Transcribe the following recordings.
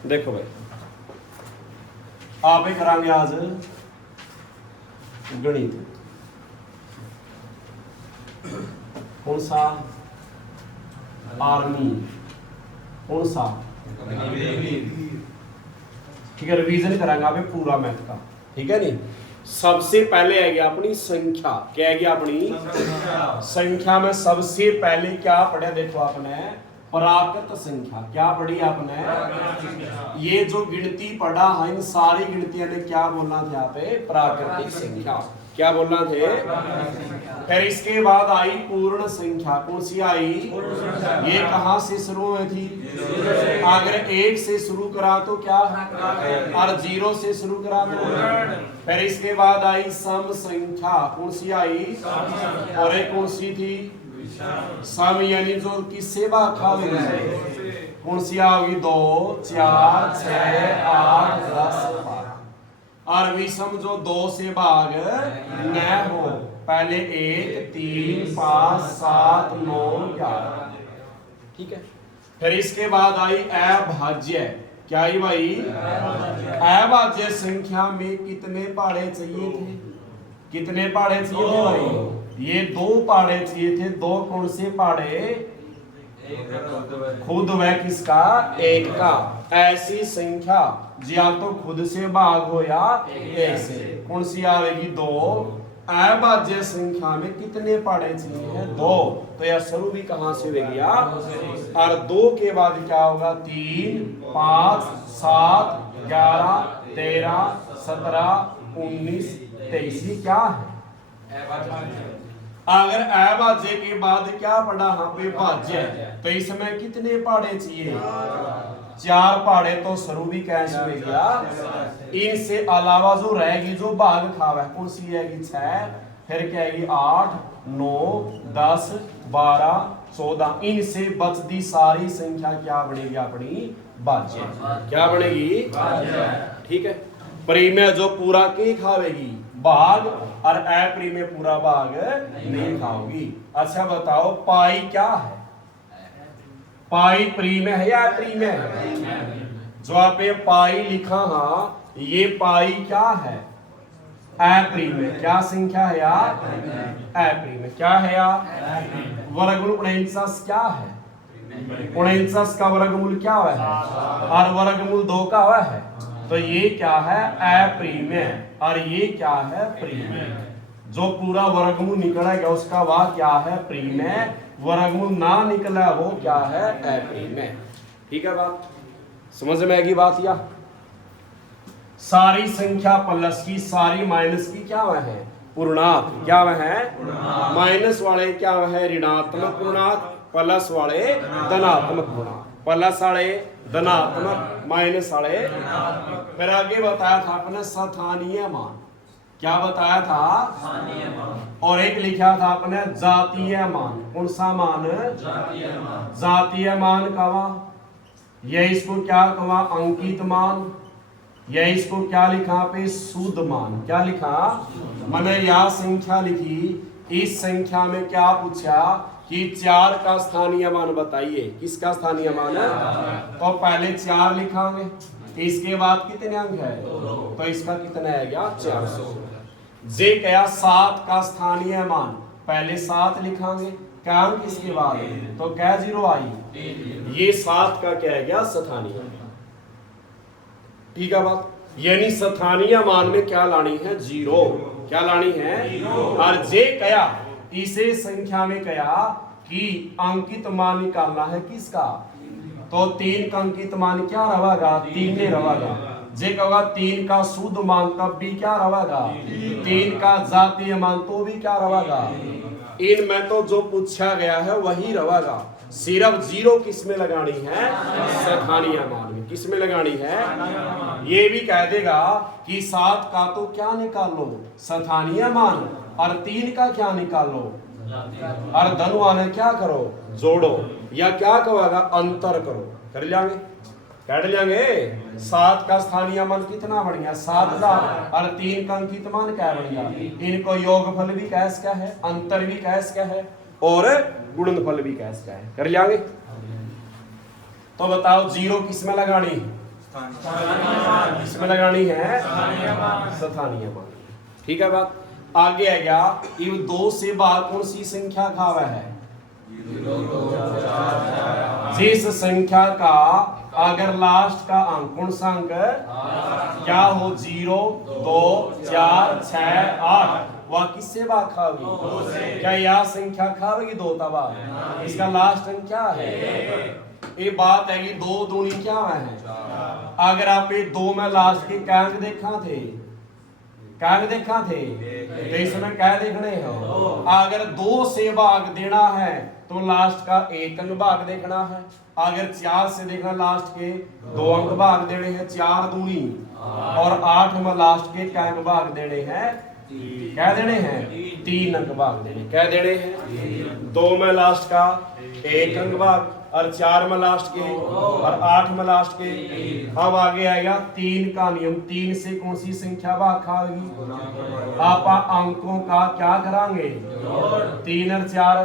देखो भाई आप करांगे आज गणित। कौन सा? आर्मी। कौन सा? ठीक है, रिवीजन करांगे आप पूरा मैथ का। ठीक है नहीं, सबसे पहले आएगी अपनी संख्या। क्या आएगी अपनी संख्या में सबसे पहले क्या पढ़ा? देखो आपने प्राकृत संख्या। क्या पढ़ी आपने? ये जो गिनती पढ़ा है इन सारी गिनतियों ने क्या बोलना था यहाँ पे? प्राकृतिक संख्या। क्या बोलना थे? फिर इसके बाद आई पूर्ण संख्या। कौन सी आई? ये कहां से शुरू हुई थी? अगर एक से शुरू करा तो क्या, और जीरो से शुरू करा तो। फिर इसके बाद आई सम संख्या। कौन सी आई? और एक कौन सी थी? सम, यानी जो किससे भाग खाओगे। कौन सी आओगी? 2, 4, 6, 8, 10, 12। और विषम जो 2 से भाग न हो। पहले 1, 3, 5, 7, 9, 11। ठीक है। फिर इसके बाद आई अभाज्य। क्या आई भाई? अभाज्य संख्या में कितने पहाड़े चाहिए थे? कितने पहाड़े चाहिए थे भाई? ये 2 पहाड़े चाहिए थे। 2 कौन से पहाड़े? खुद व किसका? एक का। ऐसी संख्या या तो खुद से भाग हो या एक से। कौन सी आएगी? 2। अभाज्य संख्या में कितने पहाड़े चाहिए? 2। तो यह शुरू भी कहां से हो गया? और 2 के बाद क्या होगा? 3, 5, 7, 11, 13, 17, 19, 23। क्या है? अगर अभाज्य के बाद क्या पढ़ा यहाँ पे? भाज्य। तो इसमें कितने पहाड़े चाहिए? 4 पहाड़े। तो शुरू भी कैसे हो गया? इनसे अलावा जो रहेगी, जो भाग खावा है, कौन सी आएगी? 6। फिर क्या आएगी? 8, 9, 10, 12, 14। इनसे बचती सारी संख्या क्या बनेगी? अपनी भाज्य। क्या बनेगी? ठीक है। प्री में जो पूरा के खावेगी भाग, और अप्री में पूरा भाग नहीं खाओगी। अच्छा बताओ पाई क्या है? पाई प्री में है या प्री में है? जो आप ये पाई लिखा हाँ, ये पाई क्या है? अप्री में। क्या संख्या है यार? अप्री में। क्या है यार? वर्गमूल 49 क्या है? 49 का वर्गमूल क्या है? और वर्गमूल 2 का हुआ है। तो ये क्या है? अप्रीमेय। और ये क्या है? प्रीमेय। जो पूरा वर्गमूल निकलेगा उसका वह क्या है? प्रीमेय। वर्गमूल ना निकला वो क्या है? अप्रीमेय। ठीक है, बात समझ में आएगी बात? या सारी संख्या प्लस की, सारी माइनस की क्या वह है? पूर्णांक। क्या वह है? माइनस वाले क्या वह है? ऋणात्मक पूर्णांक। प्लस वाले धनात्मक पूर्णांक। प्लस वाले धनात्मक, माइनस वाले। फिर आगे बताया था आपने स्थानीय मान। क्या बताया था? और एक लिखा था आपने जातीय मान। कौन सा मान? जातीय मान कवा। यह इसको क्या कवा? अंकित मान। यह इसको क्या लिखा पे? शुद्ध मान। क्या लिखा? मैंने यह संख्या लिखी। इस संख्या में क्या पूछा कि 4 का स्थानीय मान बताइए। किसका स्थानीय मान है? तो पहले 4 लिखांगे। इसके बाद कितने अंक है? तो इसका कितना है? 400। जे क्या? 7 का स्थानीय मान। पहले 7 लिखांगे। क्या अंक इसके बाद? तो क्या 0 आई? ये 7 का क्या है? स्थानीय। ठीक है बात? यानी स्थानीय मान में क्या लानी है? 0। क्या लानी है? और जे क्या? इसे संख्या में क्या कि अंकित मान निकालना है। किसका? तो 3 का अंकित मान क्या रहेगा? 3 में रहेगा। जे कहोगा 3 का शुद्ध मान तब भी क्या रहेगा? 3 का जातीय मान तो भी क्या रहेगा? इनमें तो जो पूछा गया है वही रहेगा। सिर्फ 0 किस में लगानी है? स्थानीय मान में। किस में लगानी है? ये भी कह देगा कि 7 का तो क्या निकाल लो? स्थानीय मान। और 3 का क्या निकाल लो? और धनुआने क्या करो? जोड़ो। या क्या कहोगा? अंतर करो। कर लेंगे? कर लेंगे। 7 का स्थानीय मान कितना बन गया? 7000। और 3 का अंकित मान क्या बन गया? इनको योगफल भी कैस क्या है? अंतर भी कैस क्या है? और गुणनफल भी कैस क्या है? कर लेंगे? तो बताओ 0 किस में लगानी? इसमें लगानी है स्थानीय मान। ठीक है बात। आगे है क्या, इन 2 से भाग कौन सी संख्या खावा है? जिस संख्या का अगर लास्ट का अंक कौन सा अंक क्या हो 0, 2, 4, 6, 8 वह किससे भाग खाओगी? क्या यह संख्या खावेगी 2 तबा? इसका लास्ट अंक क्या है? ये बात है कि 2 दूनी क्या है? अगर आप ये 2 में लास्ट के क्या अंक देखा थे? तो इसमें क्या देखने हो? अगर 2 से भाग देना है तो लास्ट का 1 अंक भाग देखना है। अगर 4 से देखना लास्ट के 2 अंक भाग देने हैं, 4 दूनी, और 8 में लास्ट के क्या अंक भाग देने हैं? क्या देने हैं? 3 अंक भाग देने। क्या देने हैं? 2 में लास्ट का 1 अंक भाग, और 4 में लास्ट के, और 8 में लास्ट के। अब आगे आएगा 3 का नियम। 3 से कौन सी संख्या भाग खाएगी? आप अंकों का क्या करांगे? 3 और 4,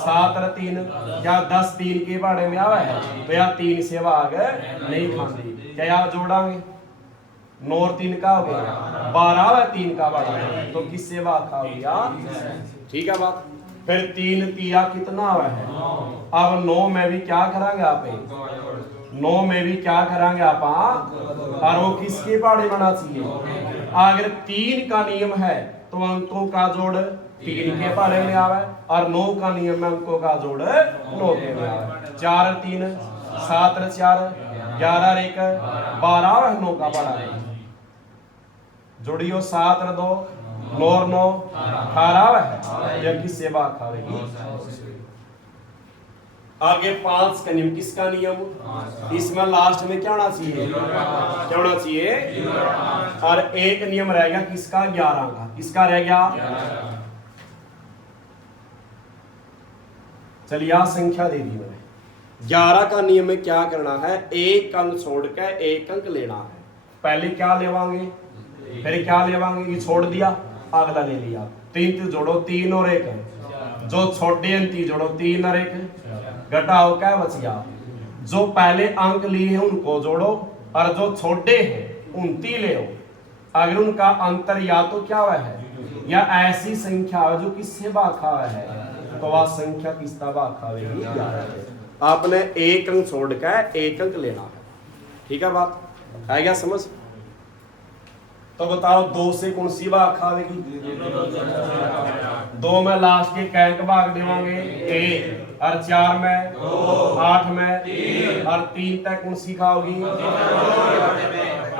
7 और 3, क्या 10 3 के बारे में आवा है? तो यार 3 से भाग नहीं खाती। क्या यार जोड़ांगे? 9 और 3 का हो गया 12 है, 3 का बड़ा तो किससे भाग खाओगे यार? ठीक है बात। फिर 3 तिया कितना हुआ है? अब 9 में भी क्या करांगे आप? 9 में भी क्या करांगे आप? और वो किसके बारे बना चाहिए? अगर 3 का नियम है तो अंकों का जोड़ 3 के बारे में आवे, और 9 का नियम में अंकों का जोड़ 9 के में आवे। 4 और 3, 7 और 4, 11 और 1, 12 और 9 का बड़ा है। जोड़ियो 7 और 2, 9 और 9, 18 है। यह किससे भाग खावेगी? आगे 5 का नियम। किसका नियम? इसमें लास्ट में क्या होना चाहिए? क्या होना चाहिए? और एक नियम रह गया किसका? 11 का। किसका रह गया? चलिए संख्या दे दी मैंने। 11 का नियम में क्या करना है? 1 अंक छोड़कर 1 अंक लेना है। पहले क्या लेवांगे, फिर क्या लेवांगे? छोड़ दिया, अगला ले लिया। 3 जोड़ो 3 और 1, जो छोटे अंती जोड़ो 3 और 1, घटाओ क्या बच गया? जो पहले अंक लिए हैं उनको जोड़ो, और जो छोटे हैं उनती ले। अगर उनका अंतर या तो क्या हुआ है, या ऐसी संख्या है जो किससे भाग खावा है, तो वह संख्या किसका भाग खावेगी? आपने 1 अंक छोड़कर 1 अंक लेना है। ठीक है बात? आ गया समझ? तो बताओ 2 से कौन सी भाग खावेगी? 2 में लास्ट के कैंक भाग देवांगे 1, और 4 में 8 में 3, और 3 तक कौन सी खाओगी?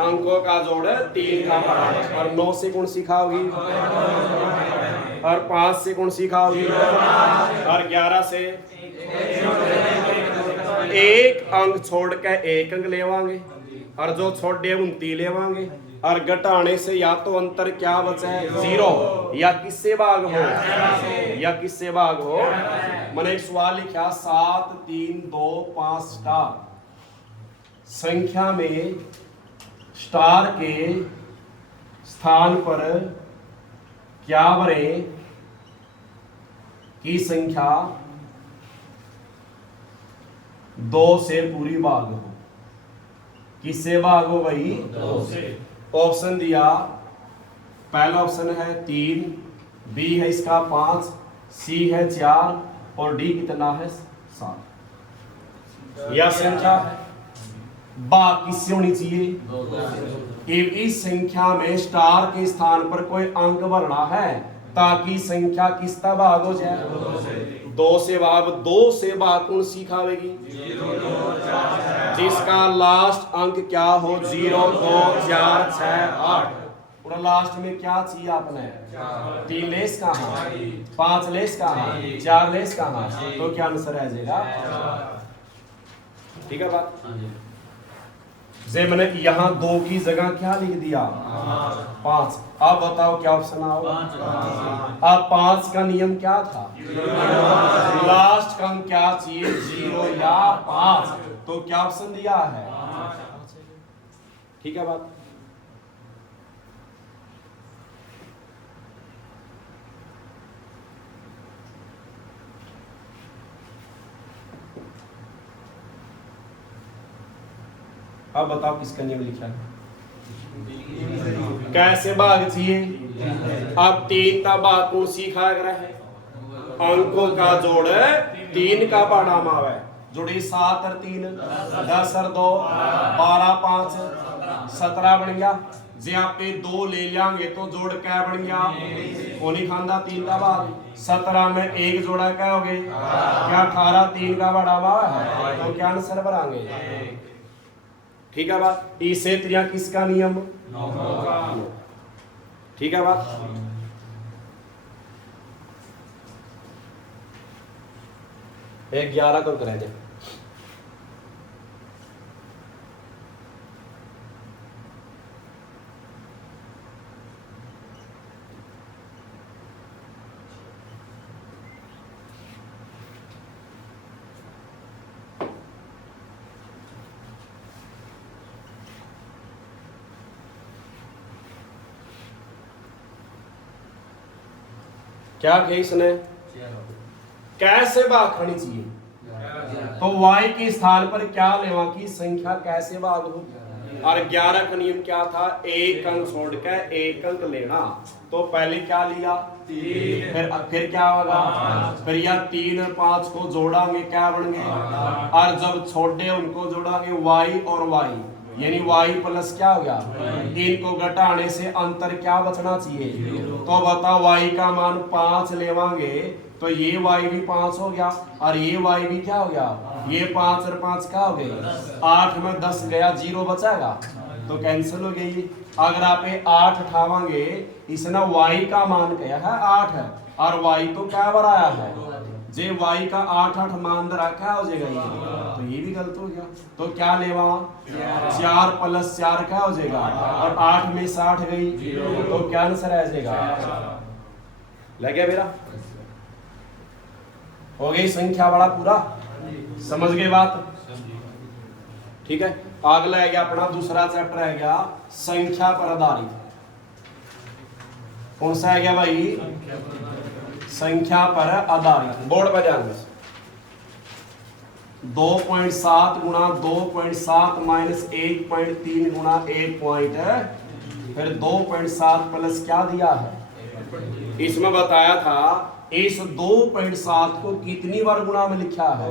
अंकों का जोड़ 3 का बड़ा। और 9 से कौन सी खाओगी? और 5 से कौन सी खाओगी? और 11 से 1 अंक छोड़ के 1 अंक लेवांगे, और जो छोड़े उनती लेवांगे, और घटाने से या तो अंतर क्या बचा है? 0, या किससे भाग हो? या किससे भाग हो? मैंने एक सवाल लिखा 7 3 2 5 स्टार। संख्या में स्टार के स्थान पर क्या भरे की संख्या 2 से पूरी भाग हो? किससे भाग हो भाई? 2 से। ऑप्शन दिया, पहला ऑप्शन है 3, बी है इसका 5, सी है 4, और डी कितना है 7। यह संख्या भाग किससे होनी चाहिए? इस संख्या में स्टार के स्थान पर कोई अंक भरना है ताकि संख्या किसका भाग हो जाए? 2 से भाग। 2 से भाग कौन सी खावेगी? जिसका लास्ट अंक क्या हो? 0, 2, 4, 6, 8। और लास्ट में क्या चाहिए आपने? 3 लेस कहाँ? 5 लेस कहाँ? 4 लेस कहाँ? तो क्या आंसर आ जाएगा? ठीक है बात? जे मैंने यहाँ 2 की जगह क्या लिख दिया? 5। अब बताओ क्या ऑप्शन आओ? अब 5 का नियम क्या था? लास्ट का अंक क्या चाहिए? 0 या 5। तो क्या ऑप्शन दिया है? ठीक है बात? अब बताओ किसका नियम लिखा है? कैसे भाग चाहिए? अब 3 का भाग को सीखा कर है अंकों का जोड़ 3 का पढ़ा मावे जोड़ी 7 और 3 10 और 2 12 5 17 बन गया। जे आप 2 ले लेंगे तो जोड़ क्या बन गया? कोनी खानदा 3 का भाग 17 में 1 जोड़ा क्या हो गए? क्या 18 3 का बड़ा मावा है तो क्या आंसर भरांगे? ठीक है बात। इसे त्रिया किसका नियम? ठीक है बात। एक 11 को करें दे। क्या कही इसने? कैसे भाग खड़ी चाहिए तो y के स्थान पर क्या लेवा की संख्या कैसे भाग हो। और 11 का नियम क्या था? एक अंक छोड़कर एक अंक लेना। तो पहले क्या लिया? 3 फिर क्या होगा? फिर या 3 और 5 को जोड़ांगे क्या बन गए? और जब छोड़े उनको जोड़ांगे y और y यानी y प्लस क्या हो गया? इनको घटाने से अंतर क्या बचना चाहिए? तो बताओ y का मान 5 लेवांगे तो ये y भी 5 हो गया और ये y भी क्या हो गया? ये 5 और 5 क्या हो गए? 8 में 10 गया 0 बचेगा तो कैंसिल हो गई। अगर आप 8 उठावांगे इसने y का मान क्या है? 8 है और y तो क्या बनाया है? जे y का 8 मान रखा हो जाएगा ये तो ये भी गलत हो गया। तो क्या लेवा? 4 प्लस 4 क्या हो जाएगा? और 8 में 60 गई तो क्या आंसर आ जाएगा? लग गया मेरा? हो गई संख्या बड़ा पूरा? समझ गए बात? ठीक है। अगला है गया अपना दूसरा चैप्टर है गया संख्या पर आधारित। कौन सा है गया भाई? संख्या पर आधारित। बोर्ड पर ध्यान 2.7 गुणा 2.7 माइनस 1.3 गुणा 1 पॉइंट फिर 2.7 प्लस क्या दिया है? इसमें बताया था इस 2.7 को कितनी बार गुणा में लिखा है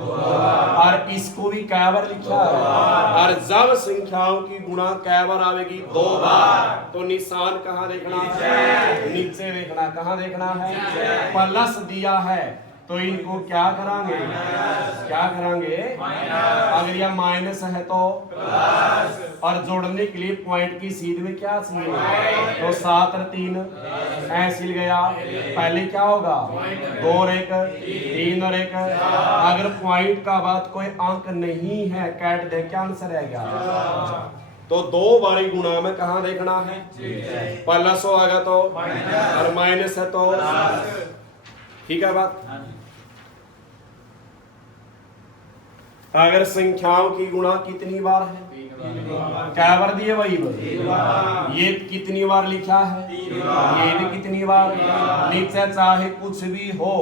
और इसको भी कै बार लिखा है। और जब संख्याओं की गुणा कै बार आवेगी? 2 बार। तो निशान कहाँ देखना है? नीचे देखना। कहाँ देखना है? प्लस दिया है तो इनको क्या करांगे? क्या करांगे? अगर यह माइनस है तो प्लस। और जोड़ने के लिए पॉइंट की सीध में क्या चाहिए? तो 7 और 3 ऐसे गया। पहले क्या होगा? 2 और 1 3 और 1। अगर पॉइंट का बाद कोई अंक नहीं है कैट दे क्या आंसर है क्या? तो 2 बारी गुणा में कहाँ देखना है? प्लस होगा तो और माइनस है तो। ठीक है बात? अगर संख्याओं की गुणा कितनी बार है? क्या बार दिए भाई? ये कितनी बार लिखा है? ये भी कितनी बार? नीचे चाहे कुछ भी हो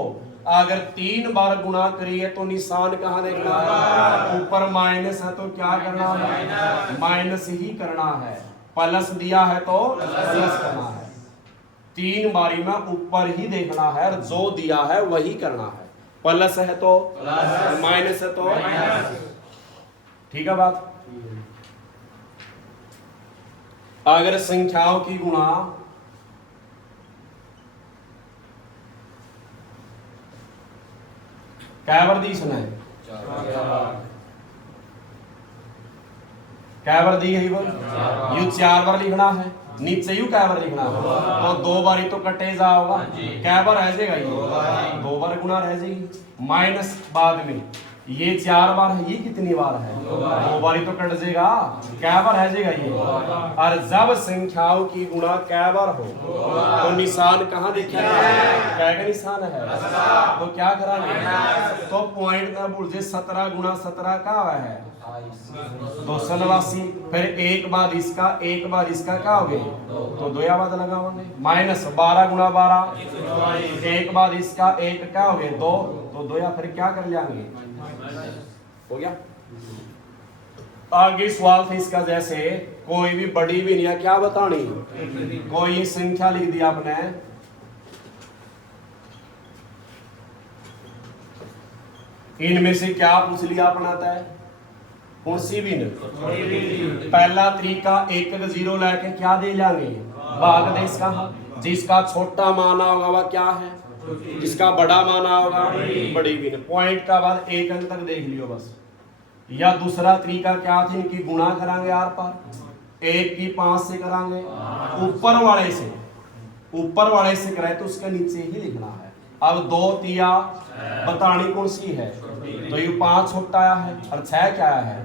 अगर 3 बार गुणा करिए तो निशान कहाँ देखना है? ऊपर माइनस है तो क्या करना है? माइनस ही करना है। प्लस दिया है तो प्लस करना है। 3 बारी में ऊपर ही देखना है और जो दिया है वही करना है। प्लस है तो प्लस, माइनस है तो माइनस। ठीक है बात? अगर संख्याओं की गुणा क्या बार दी सुना है? क्या बार दी है? यू 4 बार लिखना है। नीचे यू क्या बार लिखना है? तो 2 बार ही तो कटे जाओगा। क्या बार रह जाएगा? ये 2 बार गुणा रह जाएगी। माइनस बाद में ये 4 बार है। ये कितनी बार है? 2 बार ही तो कट जाएगा। क्या बार रह जाएगा ये? और जब संख्याओं की गुणा क्या बार हो तो निशान कहाँ देखिएगा? क्या का निशान है? तो क्या करांगे? तो पॉइंट ना भूल जाए। 17 गुणा 17 का है 289। फिर एक बाद इसका एक बाद इसका क्या हो गए? तो 2 बाद लगाओगे। माइनस 12 गुणा 12 एक बाद इसका एक क्या हो गए? 2 तो 2 फिर क्या कर लेंगे? हो गया? आगे सवाल था इसका, जैसे कोई भी बड़ी भी नहीं है, क्या बतानी, कोई संख्या लिख दिया आपने, इनमें से क्या पूछ लिया अपना तय, कौन सी भी नहीं। पहला तरीका एक जीरो लेके क्या दे लेंगे, भाग देश का, जिसका छोटा माना होगा वह क्या है, जिसका बड़ा माना होगा बड़ी भी नहीं। पॉइंट का बाद एक अंक तक देख लियो बस। या दूसरा तरीका क्या था, इनकी गुणा करांगे आर पार, एक की 5 से करांगे, ऊपर वाले से कराए तो उसके नीचे ही लिखना है। अब 2 तिया बतानी कौन सी है, तो ये 5 छोटा आया है और 6 क्या आया है,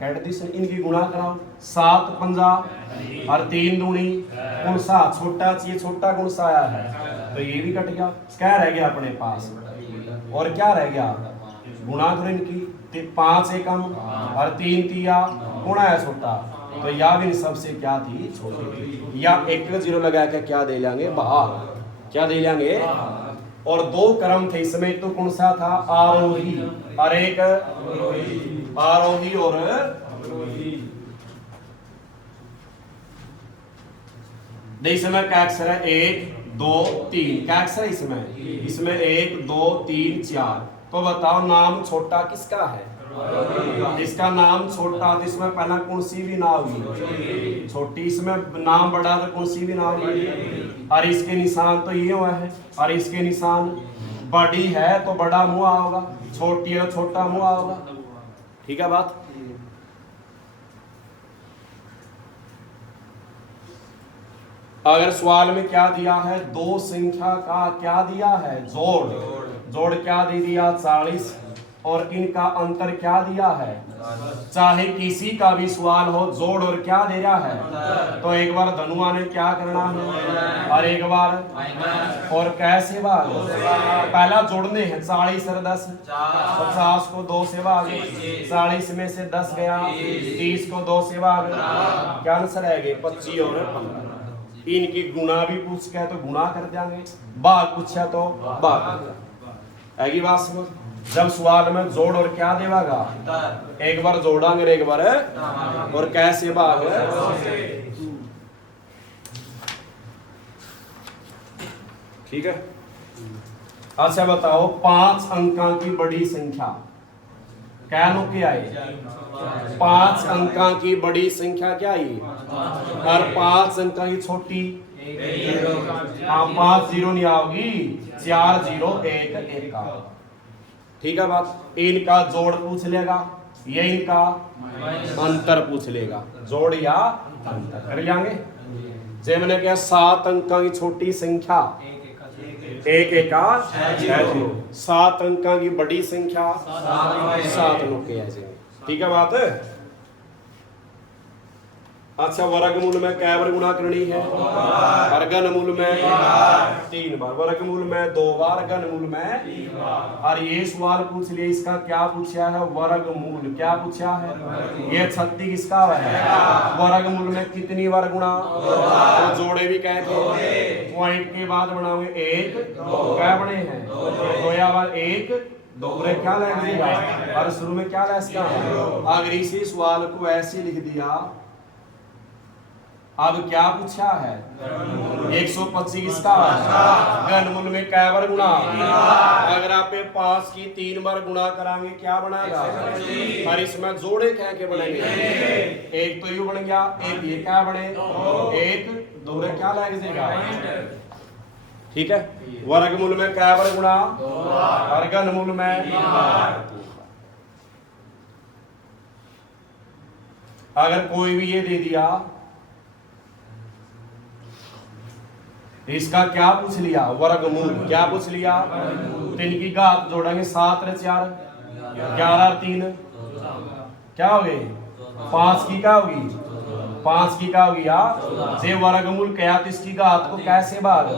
कैट दी से इनकी गुणा कराओ, 7 पंजा और 3 दूनी कौन सा छोटा चाहिए, छोटा कौन सा आया है, तो ये भी कट गया। क्या रह गया अपने पास, और क्या रह गया, गुणा करो इनकी, 5 एकम और 3 तिया कौन आया छोटा, तो या भी सबसे क्या थी, छोटी। या एक जीरो लगा के क्या दे लेंगे, बाहर क्या दे लेंगे। और 2 क्रम थे इसमें, तो कौन सा था, आरोही और एक आरोही और इसमें क्या अक्षर है, 1 2 3 क्या अक्षर है इसमें 1 2 3 4। तो बताओ नाम छोटा किसका है, इसका नाम छोटा, तो इसमें पहला कौन सी भी ना होगी, छोटी, इसमें नाम बड़ा तो कौन सी भी ना होगी। और इसके निशान तो ये हुआ है, और इसके निशान बड़ी है तो बड़ा मुंह होगा, छोटी है छोटा मुंह होगा। ठीक है बात। अगर सवाल में क्या दिया है, 2 संख्या का क्या दिया है, जोड़ क्या दे दिया 40, और इनका अंतर क्या दिया है। चाहे किसी का भी सवाल हो, जोड़ और क्या दे रहा है, तो एक बार धनुआ ने क्या करना है, और एक बार और कैसे भाग, पहला जोड़ने हैं 40 और 10, 50 को 2 से भाग, 40 में से 10 गया, 30 को 2 से भाग, क्या आंसर आएगा 25 और 15। इनकी गुणा भी पूछ के तो गुणा कर देंगे, भाग पूछा तो भाग। आएगी बात समझ। जब सवाल में जोड़ और क्या देवागा, एक बार जोड़ांगे एक बार और कैसे भाग। ठीक है। अच्छा बताओ, 5 अंकों की बड़ी संख्या क्या नो के आई, 5 अंकों की बड़ी संख्या क्या आई, और 5 अंकों की छोटी, 5 जीरो नहीं आओगी, 4 0 1 1। ठीक है बात। इनका जोड़ पूछ लेगा, ये इनका अंतर पूछ लेगा, जोड़ या अंतर कर लेंगे। जैसे मैंने कहा 7 अंकों की छोटी संख्या 1 1 6, 7 अंकों की बड़ी संख्या 7 नुके ऐसे। ठीक है बात। अच्छा, वर्गमूल में क्या बार गुणा करनी है, वर्गमूल में 3 बार, वर्गमूल में 2 बार, घनमूल में 3 बार। और ये सवाल पूछ लिया, इसका क्या पूछा है, वर्गमूल क्या पूछा है, ये 36 किसका है, वर्गमूल में कितनी बार गुणा, तो जोड़े भी कहते, पॉइंट के बाद बनाओगे 1 क्या बने हैं 2 या बार 1 2 क्या लगेगा, और शुरू में क्या इसका। अगर इसी सवाल को ऐसे लिख दिया, अब क्या पूछा है 125 का घनमूल में क्या बार गुणा, अगर आप 5 की 3 बार गुणा कराएंगे क्या बनाएगा, और इसमें जोड़े क्या के बनेंगे, एक तो यू बन गया, एक ये क्या बने 1 2 क्या लग जाएगा। ठीक है। वर्गमूल में क्या बार गुणा, और घनमूल में। अगर कोई भी ये दे दिया, इसका क्या पूछ लिया, वर्गमूल क्या पूछ लिया, 3 की घात जोड़ेंगे 7 और 4 11 और 3 क्या हो गए 5 की क्या होगी, 5 की क्या होगी यार, जे वर्गमूल क्या, तो इसकी घात को कैसे भाग,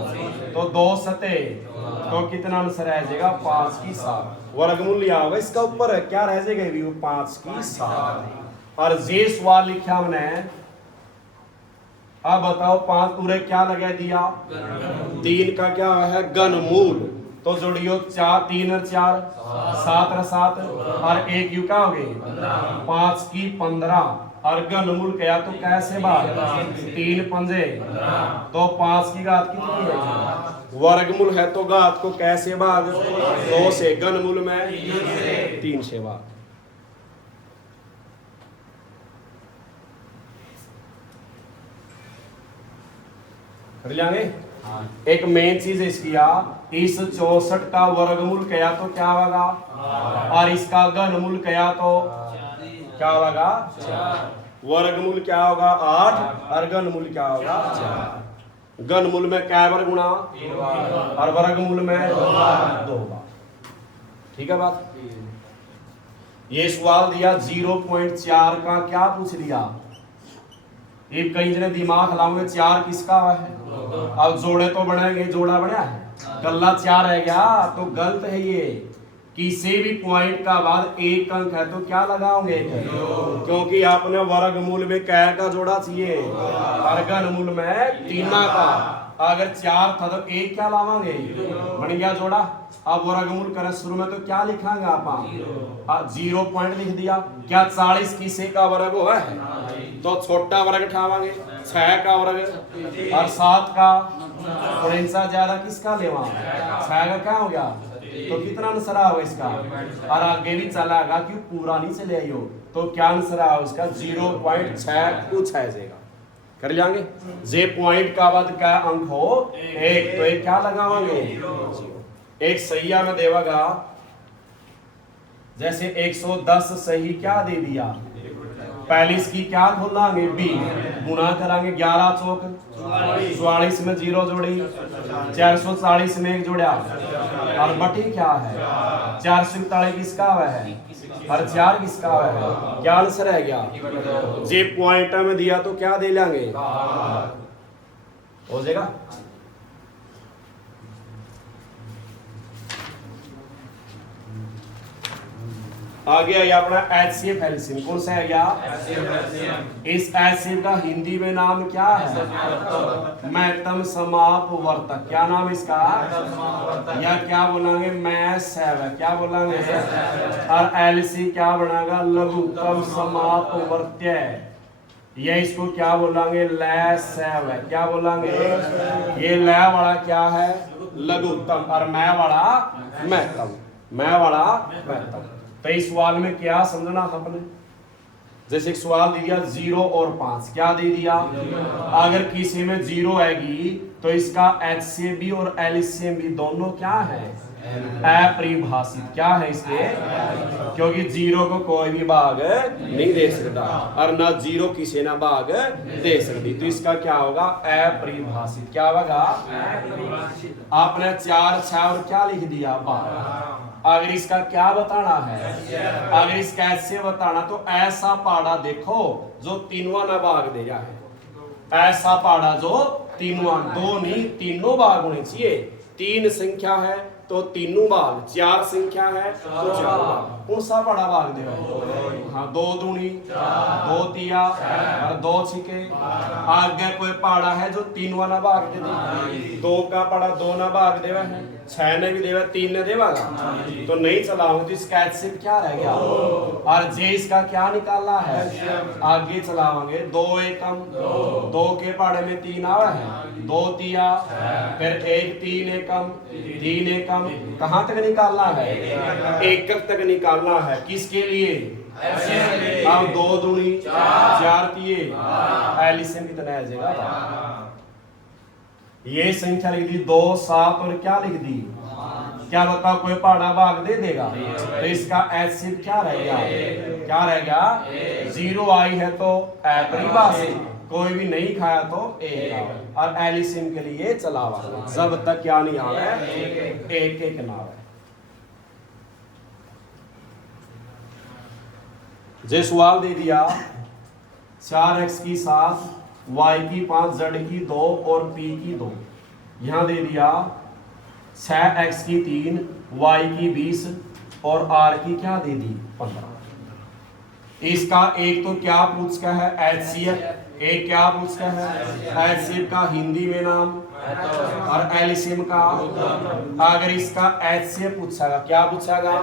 तो 2 सते, तो कितना आंसर रह जाएगा 5 की 7। वर्गमूल लिया होगा, इसका ऊपर क्या रह जाएगा 5 की 7। और जे सवाल लिखा हमने, अब बताओ 5 पूरे क्या लगा दिया, 3 का क्या है घनमूल, तो जोड़ियो 4 3 और 4 7 और 7 और 1 यू क्या हो गए 5 की 15 और घनमूल किया तो कैसे बात 3 पंजे तो 5 की घात कितनी है वर्गमूल है तो घात को कैसे भाग 2 से घनमूल में 3 से भाग। कर लेंगे। एक मेन चीज इसकी इस 64 का वर्गमूल किया तो क्या होगा और इसका घनमूल किया तो क्या होगा वर्गमूल क्या होगा 8 और घनमूल क्या होगा 4। घनमूल में क्या बार गुणा और वर्गमूल में 2 बार। ठीक है बात। ये सवाल दिया 0.4 का क्या पूछ लिया ये कई जने दिमाग लाओगे 4 किसका है अब जोड़े तो बनेंगे जोड़ा बना है गल्ला 4 है क्या तो गलत है ये किसी भी पॉइंट का बाद एक अंक है तो क्या लगाओगे क्योंकि आपने वर्गमूल में क्या का जोड़ा चाहिए और घनमूल में 3 का अगर 4 था तो 1 क्या लावांगे बन गया जोड़ा। अब वर्गमूल करें शुरू में तो क्या लिखांगे आप 0 पॉइंट लिख दिया क्या 40 किसी का वर्ग है तो छोटा वर्ग उठावांगे 6 का वर्ग और 7 का और इनसे ज्यादा किसका लेवा 6 का क्या हो गया तो कितना आंसर आएगा इसका और आगे भी चलागा कि पूरा नहीं चले आइयो तो क्या आंसर आएगा उसका 0.6 कुछ है जाएगा। कर लेंगे जे पॉइंट का बाद क्या अंक हो 1 तो 1 क्या लगावांगे एक सही में देवागा जैसे 110 सही क्या दे दिया पहले इसकी क्या खोलांगे बी गुणा करांगे 11 चौक 44 में 0 जोड़ी 440 में 1 जोड़ा और बटी क्या है 441 किसका है और 4 किसका है क्या आंसर है क्या जे पॉइंट में दिया तो क्या दे लेंगे हो जाएगा। आगे आया अपना HCF एल्सियम कौन सा है क्या इस एल्सियम का हिंदी में नाम क्या है महत्तम समापवर्तक क्या नाम इसका या क्या बोलेंगे मैस है क्या बोलेंगे और एलसी क्या बनेगा लघुत्तम समापवर्त्य ये इसको क्या बोलेंगे लैस है क्या बोलेंगे ये लै वाला क्या है लघुत्तम और मैं वाला महत्तम मैं वाला महत्तम। तो इस सवाल में क्या समझना आपने जैसे एक सवाल दे दिया 0 और 5 क्या दे दिया अगर किसी में 0 आएगी तो इसका HCF और LCM दोनों क्या है अपरिभाषित क्या है इसके क्योंकि 0 को कोई भी भाग नहीं दे सकता और ना 0 किसी ना भाग दे सकती तो इसका क्या होगा अपरिभाषित क्या होगा आपने 4 6 और क्या लिख दिया भाग। अगर इसका क्या बताना है अगर इसका ऐसे बताना तो ऐसा पाड़ा देखो जो तीनों ना भाग दे जाए ऐसा पाड़ा जो तीनों 2 नहीं तीनों भाग होने चाहिए 3 संख्या है तो तीनों भाग 4 संख्या है तो 4 भाग कौन सा बड़ा भाग दे हाँ 2 दूनी 2 तिया और 2 छिके आगे कोई पाड़ा है जो 3 वाला भाग दे दे 2 का पाड़ा 2 ना भाग देवा है 6 ने भी देवा 3 ने देवागा तो नहीं चलाऊंगे तो इसका HCF क्या रह गया और जे इसका क्या निकालना है आगे चलावांगे 2 एकम 2 के पाड़े में 3 आवा है 2 तिया फिर 1 3 एकम 3 एकम कहां तक निकालना है एकक तक निकालना है किसके लिए अब 2 दूनी 4 तिये एलसीएम कितना आ जाएगा ये संख्या लिख दी 2 7 और क्या लिख दी क्या बताओ कोई पहाड़ा भाग दे देगा तो इसका HCF क्या रहेगा 0 आई है तो अपरिभाषित कोई भी नहीं खाया तो 1 और एलसीएम के लिए चलावा जब तक क्या नहीं आ रहा है 1 ना है। जे सवाल दे दिया 4x की 7 y की 5 z की 2 और p की 2 यहां दे दिया 6x की 3 y की 20 और r की क्या दे दी 15 इसका एक तो क्या पूछ का है HCF, एक क्या पूछ का है HCF का हिंदी में नाम और एलसीएम का। अगर इसका HCF पूछेगा, क्या पूछेगा,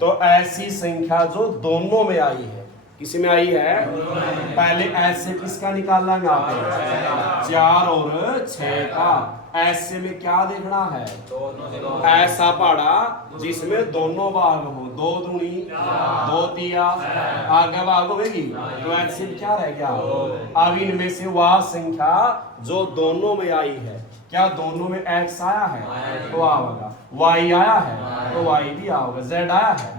तो ऐसी संख्या जो दोनों में आई है, किसी में आई है, पहले HCF किसका निकालना है यहाँ पे, 4 और 6 का। ऐसे में क्या देखना है, ऐसा पहाड़ा जिसमें दोनों भाग हो, 2 दूनी 2 तिया, आगे भाग होगी तो HCF क्या रह गया। अब इनमें से वह संख्या जो दोनों में आई है, क्या दोनों में X आया है तो आओगा, Y आया है तो Y भी आओगा, Z आया है,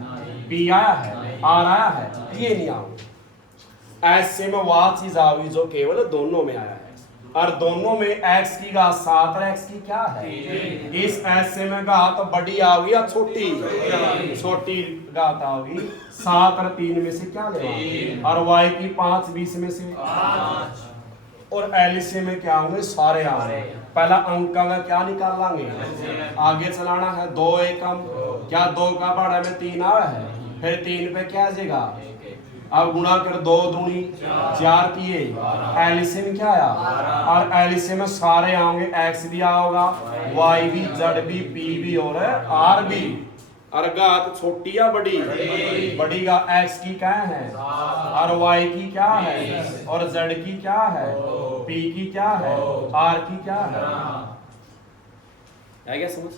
B आया है, R आया है, ये नहीं आओगे। ऐसे में वह चीज आओगी जो केवल दोनों में आया है, और दोनों में x की घात 7 और x की क्या है, इस ऐसे में घात तो बड़ी आओगी या छोटी, छोटी घात आओगी। 7 और 3 में से क्या लेगा, और y की 5 20 में से, और एलसीएम में क्या होंगे, सारे आएंगे। पहला अंक का क्या निकाल लांगे, आगे चलाना है, 2 एकम, क्या 2 का पहाड़ा में 3 आया है, फिर 3 पे क्या आ जाएगा, अब गुणा कर, 2 दूनी 4 किए, एलसीएम क्या आया, और एलसीएम में सारे आओगे, x भी आओगा, y भी, z भी, p भी और r भी। और घात छोटी या बड़ी, बड़ी का x की क्या है और y की क्या है और z की क्या है, p की क्या है, r की क्या है क्या समझ।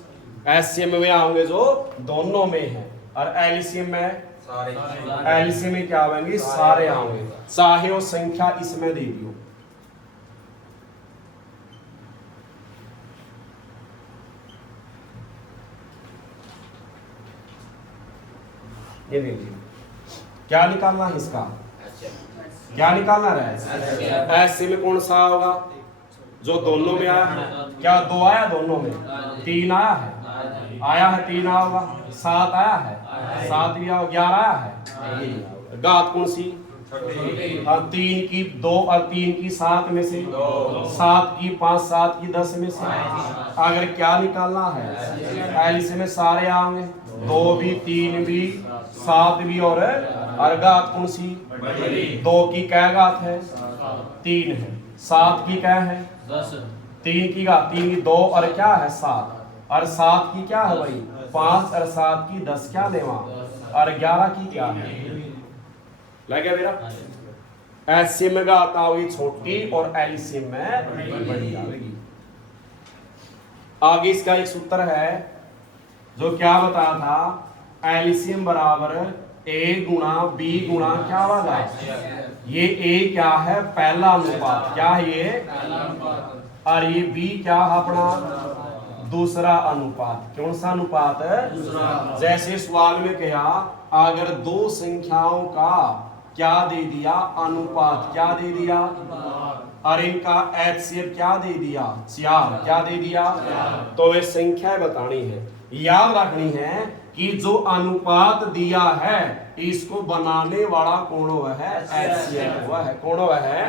एलसीएम में आओगे जो दोनों में है, और एलसीएम में, एलसीएम में क्या आएंगे, सारे आओगे, चाहे वो संख्या इसमें दे दियो। ये देखिए क्या निकालना है इसका, क्या निकालना है, ऐसे में कौन सा होगा जो दोनों में आया है, क्या 2 आया दोनों में, 3 आया है, 3 होगा, 7 आया है, 7 भी आओ, 11 आया है, घात कौन सी, 3 की 2 और 3 की 7 में से, 7 की 5 7 की 10 में से। अगर क्या निकालना है, एलसीएम में सारे आएंगे, 2 भी 3 भी 7 भी, और घात कौन सी, 2 की क्या घात है, 3 है, 7 की क्या है 10, 3 की घात 3 की 2 और क्या है 7, और 7 की क्या है भाई 5 और 7 की 10 क्या लेवा, और 11 की क्या है, लग गया मेरा। एलसीएम में घात आओगी छोटी और एलसीएम में बड़ी आएगी। आगे इसका एक सूत्र है जो क्या बताया था, एलसीएम बराबर a गुणा b गुणा क्या होगा, ये a क्या है पहला अनुपात, क्या है ये, और ये b क्या है अपना दूसरा अनुपात। कौन सा अनुपात है, जैसे सवाल में कहा अगर 2 संख्याओं का क्या दे दिया, अनुपात क्या दे दिया, और इनका HCF क्या दे दिया 4, क्या दे दिया, तो वे संख्या बतानी है, याद रखनी है कि जो अनुपात दिया है इसको बनाने वाला कौन हुआ है, HCF हुआ है, कौन हुआ है।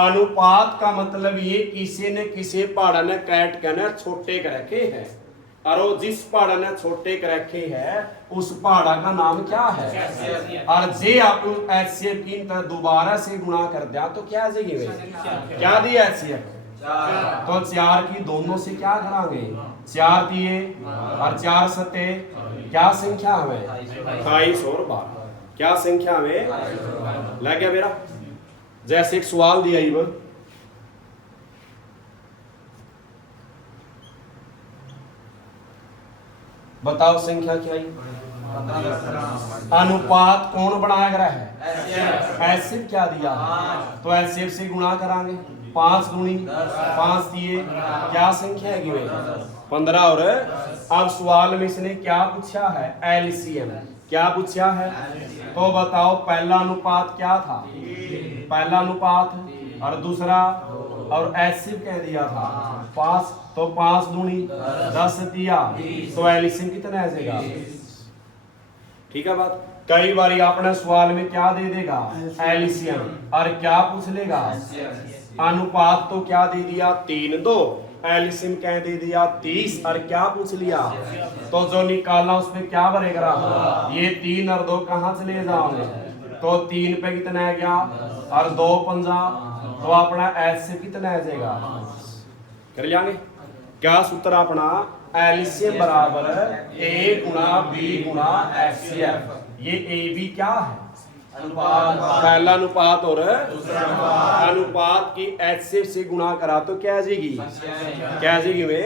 अनुपात का मतलब ये किसी ने किसी पहाड़ ने कैट के छोटे कर रखे हैं, और वो जिस पहाड़ ने छोटे कर रखे है उस पहाड़ा का नाम क्या है, और जे आप HCF की दोबारा से गुणा कर दिया तो क्या देगी, क्या दिया HCF, तो 4 की दोनों से क्या करांगे, 4 दिए और 4 सते क्या संख्या हमें 28 और 12, क्या संख्या हमें लग गया मेरा। जैसे एक सवाल दिया इवन, बताओ संख्या क्या है, अनुपात कौन बनाया गया है, HCF क्या दिया, तो HCF से गुणा करांगे, 5 दूनी 5 दिए, क्या संख्या है 15, और अब सवाल में इसने क्या पूछा है, एलसीएम क्या पूछा है, तो बताओ पहला अनुपात क्या था, पहला अनुपात, और दूसरा, और HCF कह दिया था 5, तो 5 दूनी 10 दिया, तो एलसीएम कितना आ जाएगा, ठीक है बात। कई बार आपने सवाल में क्या दे देगा एलसीएम, और क्या पूछ लेगा, अनुपात तो क्या दे दिया 3 2, एलसीएम क्या दे दिया 30, और क्या पूछ लिया, तो जो निकालना उसमें क्या भरेगा, ये 3 और 2 कहाँ चले जाओगे, तो 3 पे कितना है गया और 2 पंजा तो अपना एच से कितना आ जाएगा कर लेंगे क्या सूत्र अपना एलसीएम बराबर ए गुणा बी गुणा एचसीएफ ये ए बी क्या है अनुपात पहला अनुपात और अनुपात की एचसीएफ से गुणा करा तो क्या आ जाएगी क्या आ जाएगी वे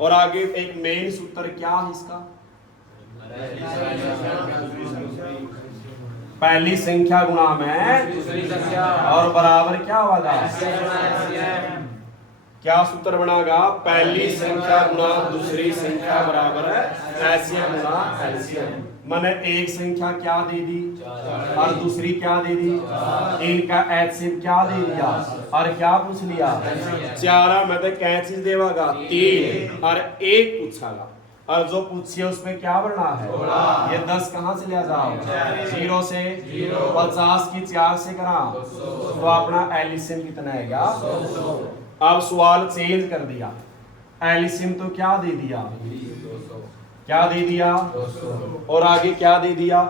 और आगे एक मेन सूत्र क्या है इसका पहली संख्या गुणा में दूसरी संख्या और बराबर क्या होगा क्या सूत्र बनेगा पहली संख्या गुणा दूसरी संख्या बराबर है एचसीएफ गुणा एलसीएम मैंने एक संख्या क्या दे दी और दूसरी क्या दे दी इनका एचसीएफ क्या दे दिया और क्या पूछ लिया चार में तो क्या चीज देवागा 3 और 1 पूछागा और जो पूछिए उसमें क्या बनना है ये 10 कहां से ले जाओ 0 से 50 की 4 से करा तो अपना एलसीएम कितना आएगा अब सवाल चेंज कर दिया एलसीएम तो क्या दे दिया क्या दे दिया और आगे क्या दे दिया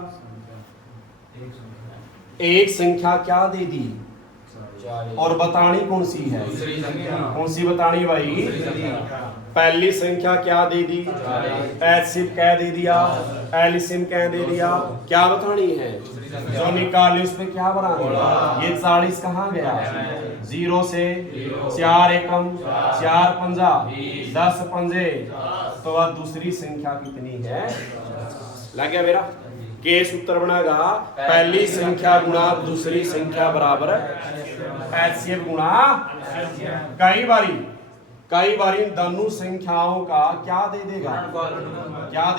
एक संख्या क्या दे दी और बतानी कौन सी है कौन सी बतानी भाई पहली संख्या क्या दे दी एचसीएफ क्या दे दिया एलसीएम क्या दे दिया क्या बतानी है जो निकाली उसमें क्या बनाना ये 40 कहाँ गया 0 से 4 एकम 4 पंजा 10 पंजे तो वह दूसरी संख्या कितनी है लग गया मेरा के सूत्र बनेगा पहली संख्या गुणा दूसरी संख्या बराबर एचसीएफ गुणा कई बारी इन दोनों संख्याओं का क्या दे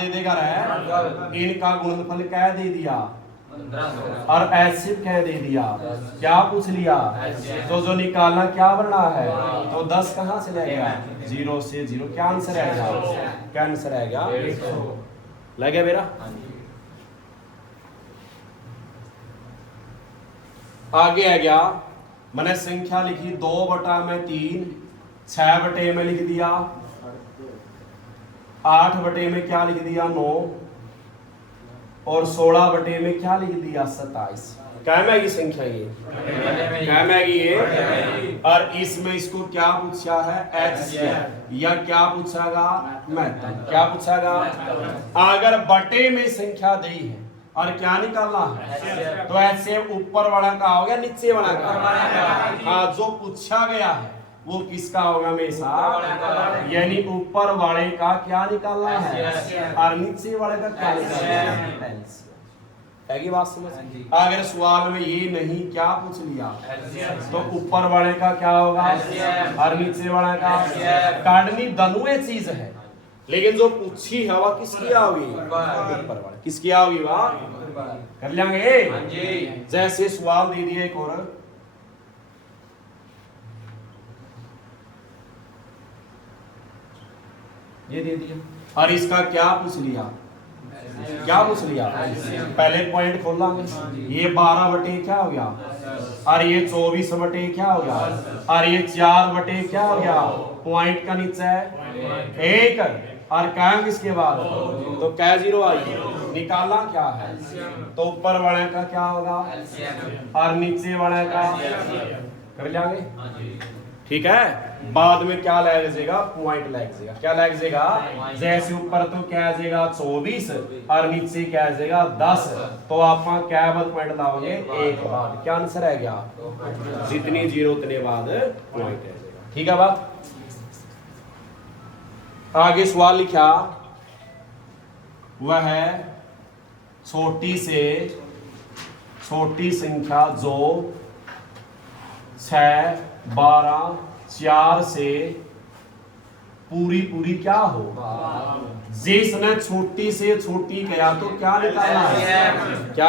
देगा रे इनका गुणनफल क्या दे दिया और एचसीएफ क्या दे दिया क्या पूछ लिया तो जो निकालना क्या बनना है तो 10 कहां से लगेगा 0 से 0 क्या आंसर आएगा क्या आंसर आएगा लगे मेरा आगे आ गया मैंने संख्या लिखी 2/3 6/में लिख दिया 8/में क्या लिख दिया 9 और 16 में क्या लिख दिया 27 क्या में की संख्या ये और इसमें इसको क्या पूछा है एचसीएफ या क्या पूछागा मेथड क्या पूछागा अगर बटे में संख्या दी है और क्या निकालना है तो एचसीएफ ऊपर वाला का हो गया नीचे वाला का हाँ जो पूछा गया है वो किसका होगा हमेशा यानी ऊपर वाले का क्या निकालना है और नीचे वाले का क्या निकालना है की बात समझ अगर सवाल में ये नहीं क्या पूछ लिया तो ऊपर वाले का क्या होगा और नीचे वाले का काटनी दोनों चीज है लेकिन जो पूछी है वह किसकी आओगी ऊपर वाले किसकी आओगी वह कर लेंगे जैसे सवाल दे दिया एक और ये दे दिया और इसका क्या पूछ लिया पहले पॉइंट खोलांगे ये 12 क्या हो गया और ये 24 क्या हो गया और ये 4 क्या हो गया पॉइंट का नीचे है 1 और क्या किसके बाद तो क्या 0 आई निकालना क्या है तो ऊपर वाले का क्या होगा और नीचे वाले का कर लेंगे ठीक है बाद में क्या लग जाएगा पॉइंट लग जाएगा क्या लग जाएगा जैसे ऊपर तो क्या आ जाएगा 24 और नीचे क्या आ जाएगा 10 तो आप क्या पॉइंट लाओगे एक बाद क्या आंसर है गया जितनी 0 उतने बाद पॉइंट आ जाएगा ठीक है बात आगे सवाल लिखा वह है छोटी से छोटी संख्या जो 6 12 4 से पूरी क्या हो जिसने छोटी से छोटी गया तो क्या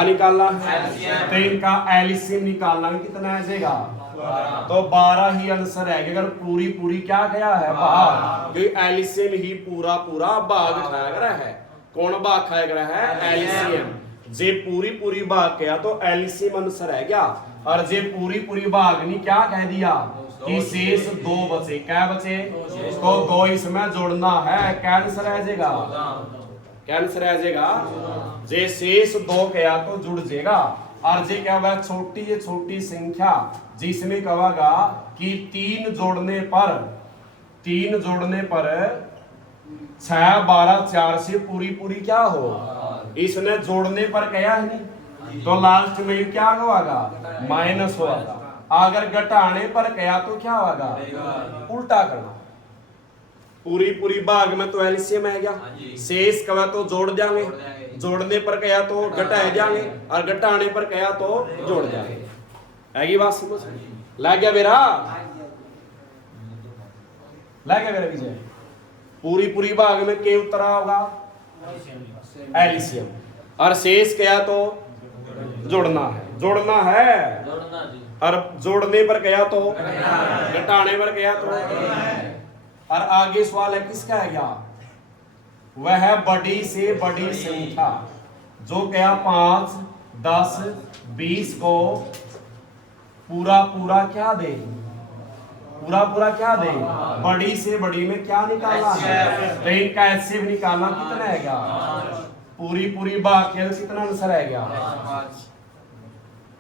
निकालना है तो इनका एलसीएम निकालना कितना आ जाएगा तो 12 ही आंसर है अगर पूरी क्या गया है भाग क्योंकि एलसीएम ही पूरा भाग खाया गया है कौन भाग खाया गया है एलसीएम जे पूरी भाग गया तो एलसीएम आंसर है क्या और जे पूरी भाग नहीं क्या कह दिया कि शेष 2 बचे क्या बचे तो 2 इसमें जोड़ना है कैंसर आ जाएगा जे शेष 2 गया तो जुड़ जाएगा और जे क्या हुआ छोटी संख्या जिसमें कहेगा कि तीन जोड़ने पर 6 12 4 से पूरी क्या हो। इसने जोड़ने पर कहा है नहीं तो लास्ट में क्या होगा माइनस होगा। अगर घटाने पर कहा तो क्या होगा उल्टा करना। पूरी भाग में तो एलसीएम है गया, शेष कहा तो जोड़ देंगे, जोड़ने पर कहा तो घटाए जाएंगे और घटाने पर कहा तो जोड़ जाएंगे। है बात समझ लग गया मेरा? लग गया मेरा विजय? पूरी भाग में के उत्तरा होगा एलसीएम और शेष क्या तो जोड़ना है और जोड़ने पर क्या तो घटाने पर क्या तो। और आगे सवाल है किसका है क्या? वह बड़ी से बड़ी संख्या जो क्या 5 10 20 को पूरा क्या दे, पूरा क्या दे। बड़ी से बड़ी में क्या निकालना है तो इनका एचसीएफ निकालना कितना है क्या पूरी भाग के कितना आंसर है क्या।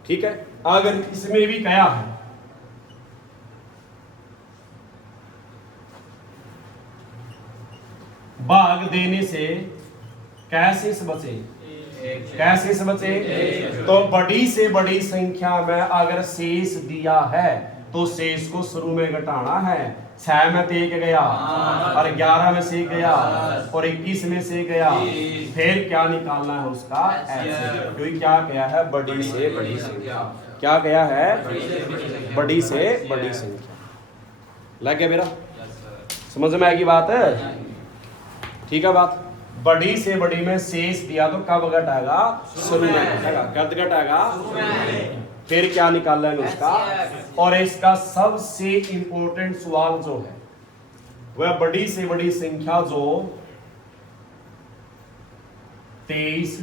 ठीक है, अगर इसमें भी क्या है भाग देने से कैसे से बचे तो बड़ी से बड़ी संख्या में अगर शेष दिया है तो शेष को शुरू में घटाना है। 6 में से 1 गया और 11 में से 1 गया और 21 में से गया, फिर क्या निकालना है उसका एचसीएफ। क्योंकि क्या गया है बड़ी से बड़ी संख्या, क्या गया है बड़ी से बड़ी संख्या। लग गया मेरा? समझ में आएगी बात? ठीक है बात। बड़ी से बड़ी में शेष दिया तो कब घटाएगा शुरू में घटाएगा, कब घटाएगा फिर क्या निकालना है उसका। और इसका सबसे इंपॉर्टेंट सवाल जो है वह बड़ी से बड़ी संख्या जो 23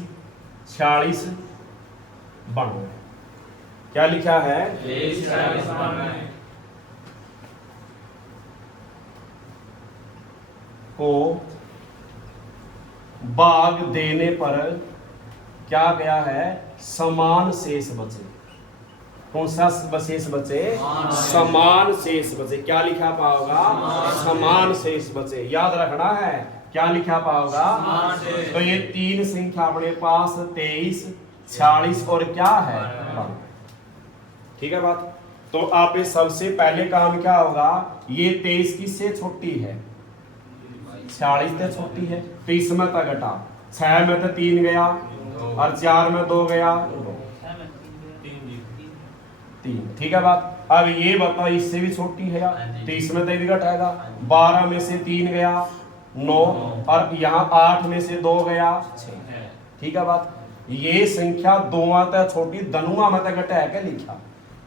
46 92 क्या लिखा है 23 46 92 को भाग देने पर क्या गया है समान शेष बचे। कौन सा शेष बचे? समान शेष बचे। क्या लिखा पाओगा समान शेष बचे। याद रखना है क्या लिखा पाओगा। तो ये 3 संख्या अपने पास 23 46 और क्या है 92। ठीक है बात। तो आप सबसे पहले काम क्या होगा, ये 23 किससे छोटी है 46 से छोटी है तो इसमें तक घटा। 6 में तो 3 गया और 4 में 2 गया 3। ठीक है बात। अब ये बताओ इससे भी छोटी है तो इसमें तो भी घटाएगा। 12 में से 3 गया 9 और यहाँ 8 में से 2 गया 6। ठीक है बात। ये संख्या दोवां तक छोटी दनुआ में तक घटा के लिखा।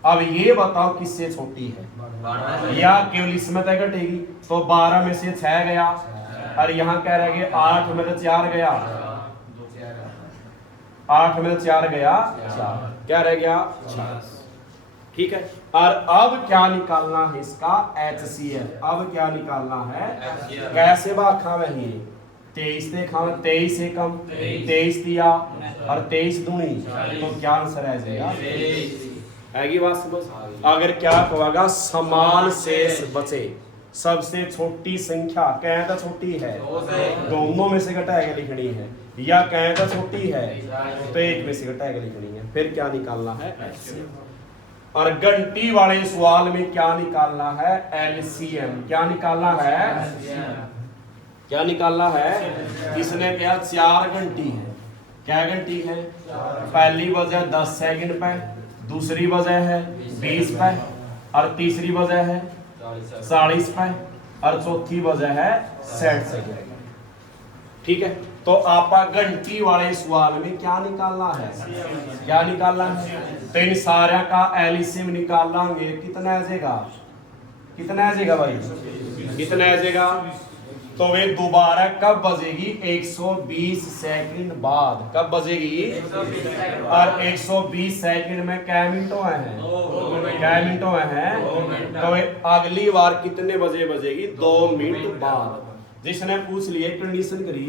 अब ये बताओ किससे छोटी है या केवल इसमें तक घटेगी। तो 12 में से 6 गया और यहाँ क्या रह गया 8 में तो 4 गया 8 में 4 गया 4 क्या रह गया 4। ठीक है। और अब क्या निकालना है इसका एचसीएफ। अब क्या निकालना है कैसे बाखा में ही 23 से खाओ 23 से कम 23 दिया और 23 दूनी तो क्या आंसर आ जाएगा आएगी बात समझ। अगर क्या कहेगा समान शेष बचे सबसे छोटी संख्या कह तो छोटी है दोनों में से घटा के लिखनी है या कह तो छोटी है तो एक में से घटा के लिखनी है। फिर क्या निकालना है और घंटी वाले सवाल में क्या निकालना है एलसीएम। क्या निकालना है क्या निकालना है। इसने क्या 4 घंटी है। क्या घंटी है पहली वजह 10 सेकंड पे, दूसरी वजह है 20 पे और तीसरी वजह है 40 पे और चौथी वजह है 60 सेकंड। ठीक है। तो आपका घंटी वाले सवाल में क्या निकालना है क्या निकालना है। तो इन सारे का एलसीएम निकाल लेंगे कितना आ जाएगा भाई कितना आ जाएगा। तो वे दोबारा कब बजेगी 120 सेकंड बाद। कब बजेगी और 120 सेकंड में क्या मिनटों हैं तो वे अगली बार कितने बजे बजेगी 2 मिनट बाद। जिसने पूछ लिए कंडीशन करी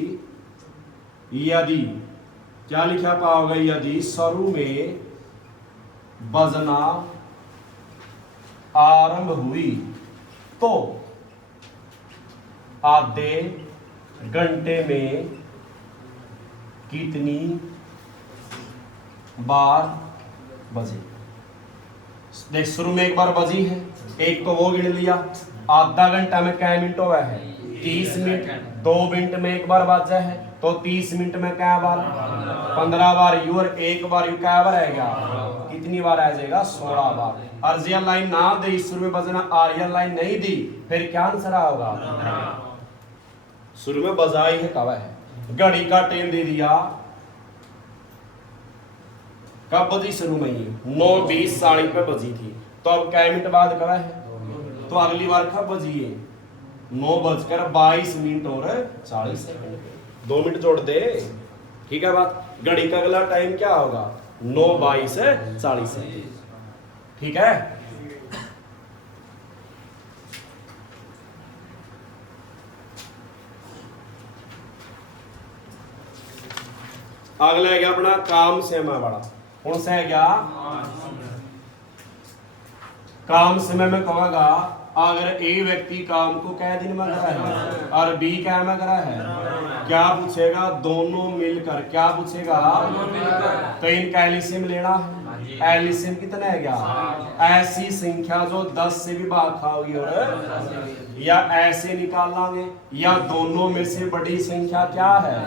यदि क्या लिखा पाओगे यदि शुरू में बजना आरंभ हुई तो आधे घंटे में कितनी बार बजे। देख शुरू में एक बार बजी है, एक तो वो गिन लिया। आधा घंटा में क्या मिनट हुआ है? 30 मिनट। 2 मिनट में एक बार बाजा है तो 30 मिनट में क्या बार? 15 बार यू और एक बार यू क्या बार आएगा? कितनी बार आ जाएगा? 16 बार। अर्जिया लाइन ना दी शुरू में बजना, आर्यन लाइन नहीं दी, फिर क्या आंसर होगा? शुरू में बजाई है कब है? घड़ी का टाइम दे दिया, कब बजी? शुरू में ही 9:20 साड़ी पे बजी थी, तो अब क्या मिनट बाद कब है? तो अगली बार कब बजी है? 9:22 और 40 सेकंड। 2 मिनट जोड़ दे, ठीक है बात। घड़ी का अगला टाइम क्या होगा? 9:22 40 सेकंड, ठीक है। अगला है क्या अपना काम समय वाला। कौन सा है क्या? काम समय में कहोगा अगर ए व्यक्ति काम को कै दिन में करा है और बी क्या में करा है, क्या पूछेगा? दोनों मिलकर। क्या पूछेगा? तो इनका एलसीएम लेना है। एलसीएम कितना है क्या? ऐसी संख्या जो 10 से भी भाग खाओगी और या ऐसे निकाल लांगे, या दोनों में से बड़ी संख्या क्या है?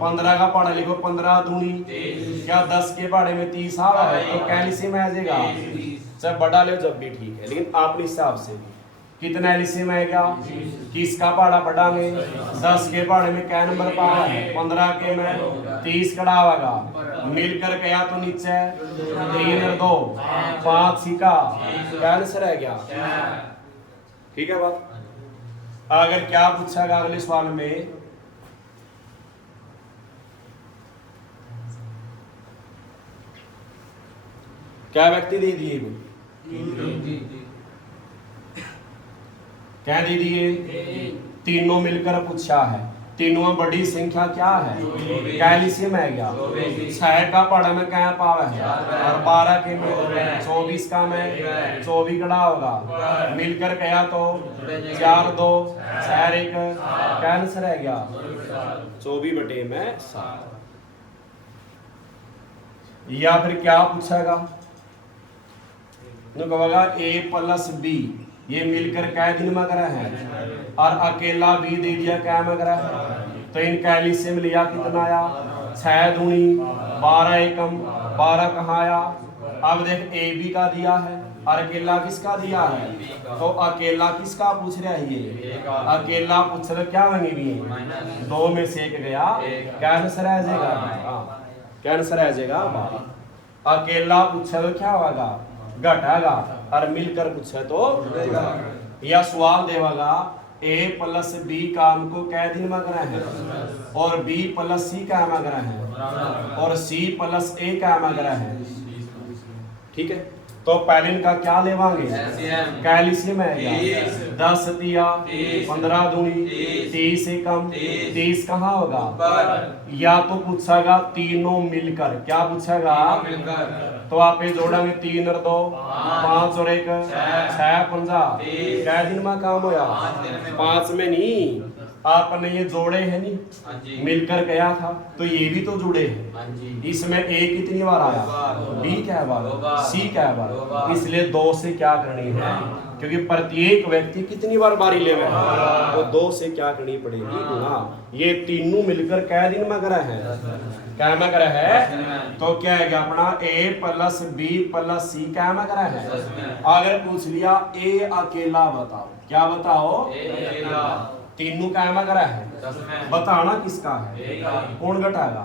15 का पढ़ा लिखो, 15 दूनी क्या 10 के पढ़े में 30 आ रहा है, तो कैल्शियम आ जाएगा। जब बड़ा ले जब भी ठीक है, लेकिन अपने हिसाब से कितना एलसीएम आएगा? किसका पढ़ा पढ़ांगे? 10 के पढ़े में क्या नंबर पढ़ा है? 15 के में 30 कड़ा होगा, मिलकर गया तो नीचे 3 और 2 5 का क्या आंसर है क्या? ठीक है बात। अगर क्या पूछेगा अगले सवाल में, क्या व्यक्ति दे दिए? क्या दे दिए? तीनों मिलकर पूछा है। तीनों में बड़ी संख्या क्या है? कैल्शियम है क्या? 6 का पढ़ा में क्या पावा है और 12 के में 24 का में 24 कड़ा होगा, मिलकर गया तो 4 2 6 1 क्या आंसर है क्या? 24 बटे में 7। या फिर क्या पूछेगा? तो कहेगा a प्लस b ये मिलकर क्या दिन में करा है और अकेला b दे दिया क्या में करा है, तो इनका एलसीएम लिया कितना आया? 6 दूनी 12 एकम 12 कहाँ आया? अब देख a b का दिया है और अकेला किसका दिया है, तो अकेला किसका पूछ रहा है? ये अकेला पूछ रहा क्या होंगे भी? 2 में से 1 गया, क्या आंसर आ जाएगा? क्या आंसर आ जाएगा? 12। अकेला पूछा तो क्या होगा? घटागा, और मिलकर पूछे तो या सवाल देगा a प्लस b काम को कै दिन में करा है और b प्लस c क्या में करा है और c प्लस a क्या में करा है, ठीक है। तो पहले इनका क्या लेवांगे? कैल्शियम है 10 दिया 15 दूनी 30 एकम 30 कहाँ होगा? या तो पूछेगा तीनों मिलकर, क्या पूछेगा? तो आप ये जोड़ेंगे 3 और 2 5 और 1 6 5 क्या दिन में काम होया? 5 में नहीं, आपने ये जोड़े हैं नहीं, मिलकर गया था तो ये भी तो जुड़े हैं। इसमें a कितनी बार आया? b क्या बार? c क्या बार? इसलिए 2 से क्या करनी है, क्योंकि प्रत्येक व्यक्ति कितनी बार बारी ले गए तो 2 से क्या करनी पड़ेगी? गुणा। ये तीनों मिलकर क्या दिन में करा है? क्या में करा है? तो क्या है अपना a plus b plus c क्या में करा है? अगर पूछ लिया a अकेला बताओ, क्या बताओ? तीनों क्या में करा है? बताना किसका है? कौन घटाएगा?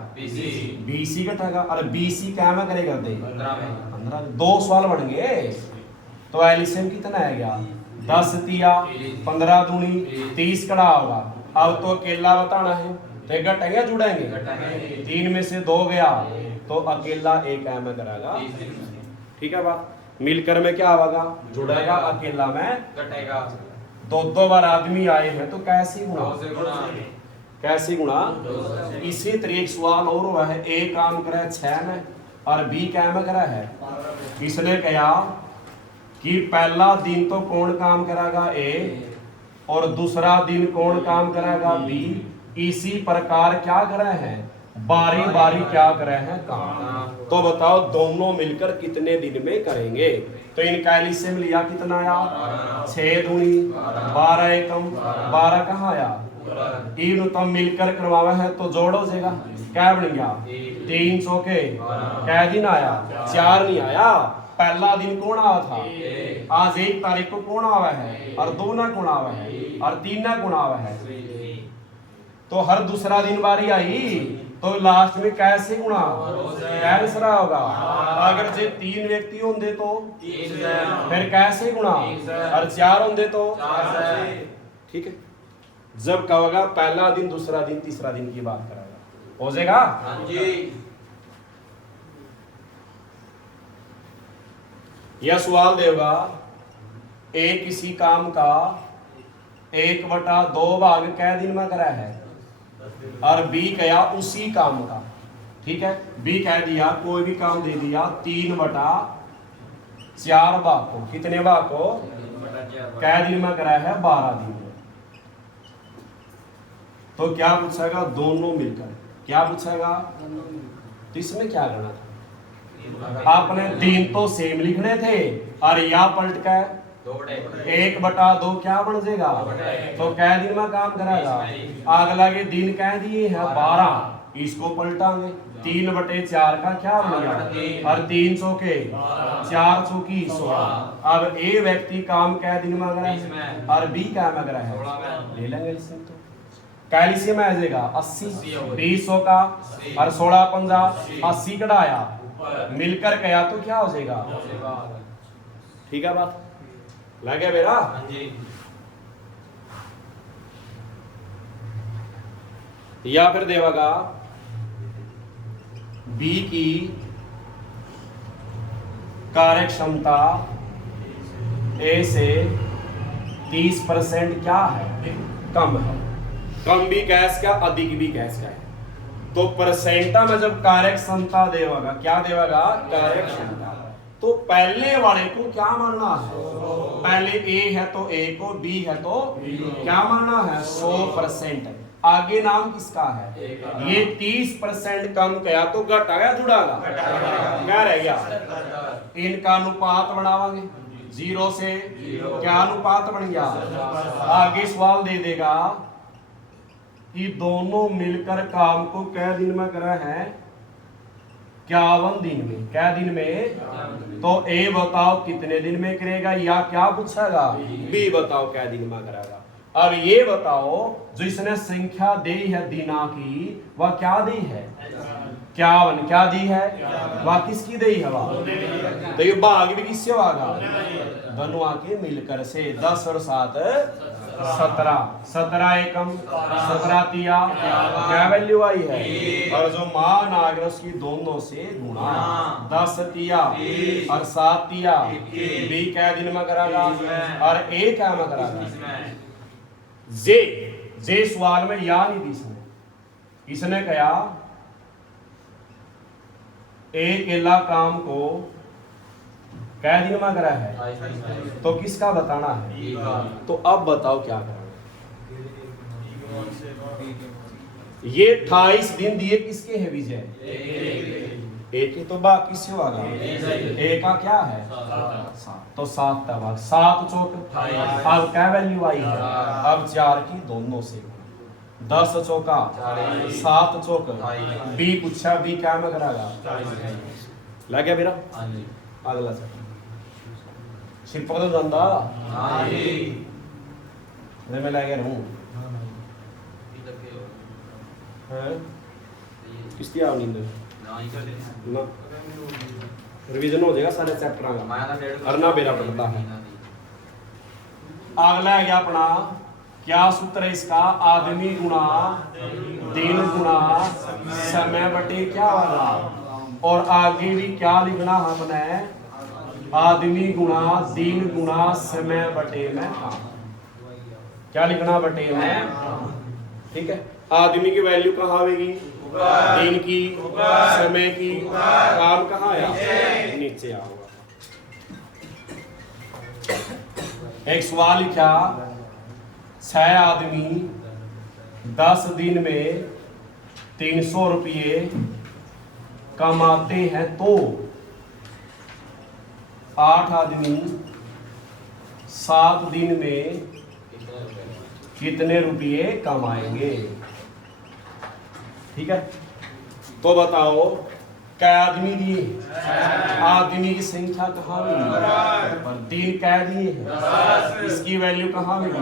bc घटाएगा, और bc क्या में करेगा? दे 15। 2 सवाल बन गए, तो एलसीएम कितना है गया? 10 दिया 15 दूनी 30 कड़ा होगा। अब तो अकेला बताना है, तो घटेंगे जुड़ेंगे, 3 में से 2 गया तो अकेला एक में कराएगा, ठीक है बात। मिलकर में क्या होगा? जुड़ेगा, अकेला में घटेगा। 2 बार आदमी आए हैं तो कैसी गुणा? कैसी गुणा? इसी तरह एक सवाल और हुआ है, एक काम करे 6 में और बी क्या में करा है। इसने कहा कि पहला दिन तो कौन काम करेगा ए, और दूसरा दिन कौन काम करेगा बी। इसी प्रकार क्या करे हैं, बारी बारी क्या करे हैं काम। तो बताओ दोनों मिलकर कितने दिन में करेंगे। तो इनका एलसीएम लिया कितना आया, 6 दूनी 12 एकम 12 कहाँ आया, तीन तब मिलकर करवावा है तो जोड़ हो जाएगा। क्या बन गया 3 चौके क्या दिन आया, 4 नहीं आया। पहला दिन कौन आया था, आज 1 तारीख को कौन आवा है, और 2 ना कौन आवा है, और 3 ना कौन आवा है। तो हर दूसरा दिन बारी आई तो लास्ट में कैसे गुणा कैंसर होगा। अगर जे 3 व्यक्ति होंगे तो फिर कैसे गुणा, और 4 होंगे तो ठीक है। जब कहोगा पहला दिन दूसरा दिन तीसरा दिन की बात करेगा हो जाएगा। यह सवाल देगा ए किसी काम का 1/2 भाग कै दिन में करा है, और बी कहा उसी काम का। ठीक है, बी कह दिया कोई भी काम दे दिया 3/4 भाग को, कितने भाग को कै दिन में करा है, 12 दिन में। तो क्या पूछेगा, दोनों मिलकर क्या पूछेगा। तो इसमें क्या करना था, आपने दिन तो सेम लिखने थे और या पलट कर 1/2 क्या बन जाएगा। तो कै दिन में काम करेगा, अगला के दिन कह दिए है 12, इसको पलटांगे 3/4 का क्या बन गया, और 3 चौके 4 चौकी 16। अब ए व्यक्ति काम कै दिन में करा है, और बी क्या में करा है, ले लेंगे इससे। तो कैल्शियम आ जाएगा 80, 20 का और 16 50 80 कढ़ाया मिलकर गया तो क्या हो जाएगा। ठीक है बात लगे मेरा। या फिर देगा बी की कार्य क्षमता ए से 30% क्या है, कम है। कम भी गैस का अधिक भी गैस का है। तो परसेंटा में जब कार्य क्षमता देगा क्या देगा, कार्य क्षमता। तो पहले वाले को क्या मानना है, पहले ए है तो ए को, बी है तो क्या मानना है 100%। आगे नाम किसका है, ये 30% कम किया तो घटाया जुड़ागा, क्या रह गया। इनका अनुपात बनावांगे 0 से क्या अनुपात बन गया। आगे सवाल दे देगा कि दोनों मिलकर काम को कै दिन में करा है, 51 दिन में। क्या दिन में, तो ए बताओ कितने दिन में करेगा, या क्या पूछेगा बी बताओ क्या दिन में करेगा। अब ये बताओ जो इसने संख्या दी है दिना की, वह क्या दी है 51, क्या दी है वह किसकी दी है वह। तो ये भाग भी किससे होगा, दोनों के मिलकर से। 10 और 7 17, 17 एकम 17 तिया क्या वैल्यू आई है, और जो मान आ गया उसकी दोनों से गुणा। 10 तिया और 7 तिया बी क्या दिन में करागा, और ए क्या में करागा। जे सवाल में या नहीं दी इसने कहा एक अकेला काम को कै दिन में करा है, तो किसका बताना है। तो अब बताओ क्या करना। ये 28 दिन दिए किसके हैं विजय, एक ही तो बाकी किससे होगा, एक का क्या है 7, तो 7 का भाग 7 चौक। अब क्या वैल्यू आई है, अब 4 की दोनों से 10 चौका 7 चौक। बी पूछा बी क्या में करागा, लग गया मेरा। अगला सर सिर्फ तो जानता मैं लगे रहूं किसकी आओ नींद ना, रिवीजन हो जाएगा सारे चैप्टर का, अरना बेरा पड़ता है। अगला है अपना क्या सूत्र है इसका, आदमी गुणा दिन गुणा समय बटे क्या वाला। और आगे भी क्या लिखना हमने, आदमी गुणा दिन गुणा समय बटे में काम। क्या लिखना बटे में, ठीक है। आदमी की वैल्यू कहाँ आएगी दिन की, समय की, काम कहाँ आया, नीचे आओगा। एक सवाल लिखा, 6 आदमी 10 दिन में 300 रुपये कमाते हैं तो 8 आदमी 7 दिन में कितने रुपये कमाएंगे। ठीक है, तो बताओ क्या आदमी दिए, आदमी की संख्या कहाँ मिली, और दिन क्या दिए हैं, इसकी वैल्यू कहाँ मिली,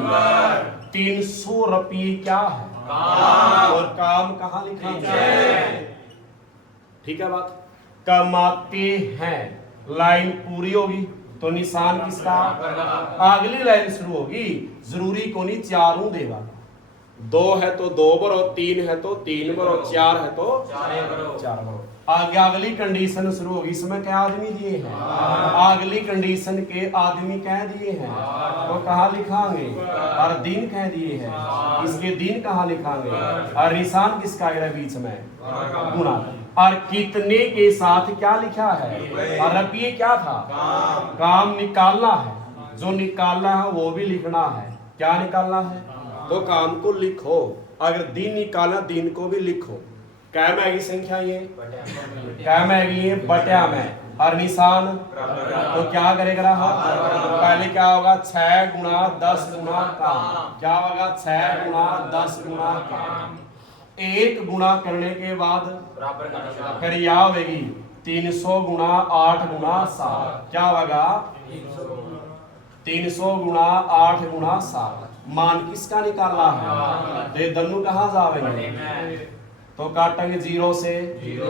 300 रुपये क्या है, और काम कहाँ लिखा है। ठीक है बात, कमाते हैं लाइन पूरी होगी तो निशान किसका, अगली लाइन शुरू होगी, जरूरी को नहीं चारों देगा, 2 है तो 2 भरो, 3 है तो 3 भरो, 4 है तो 4 भरो। आगे अगली कंडीशन शुरू होगी, इसमें क्या आदमी दिए हैं, अगली कंडीशन के आदमी कह दिए हैं तो कहाँ लिखाएंगे, और दिन कह दिए हैं, इसके दिन कहाँ लिखाएंगे, और निशान किसका आएगा बीच में, गुणा। और कितने के साथ क्या लिखा है, और रुपये क्या था, काम निकालना है, जो निकालना है वो भी लिखना है, क्या निकालना है, तो काम को लिखो, अगर दिन निकालना दिन को भी लिखो। क्या में आएगी संख्या, ये क्या में आएगी, ये बट्या में, और निशान तो क्या करेगा, पहले क्या होगा, 6 गुणा 10 गुणा काम, क्या होगा 6 गुणा 10 गुणा काम, 1 गुणा करने के बाद फिर यह होगी 300 गुणा 8 गुणा 7, क्या होगा 300 गुणा 8 गुणा 7, मान किसका निकालना है, तो दोनों कहाँ जाएंगे, तो काटेंगे 0 से,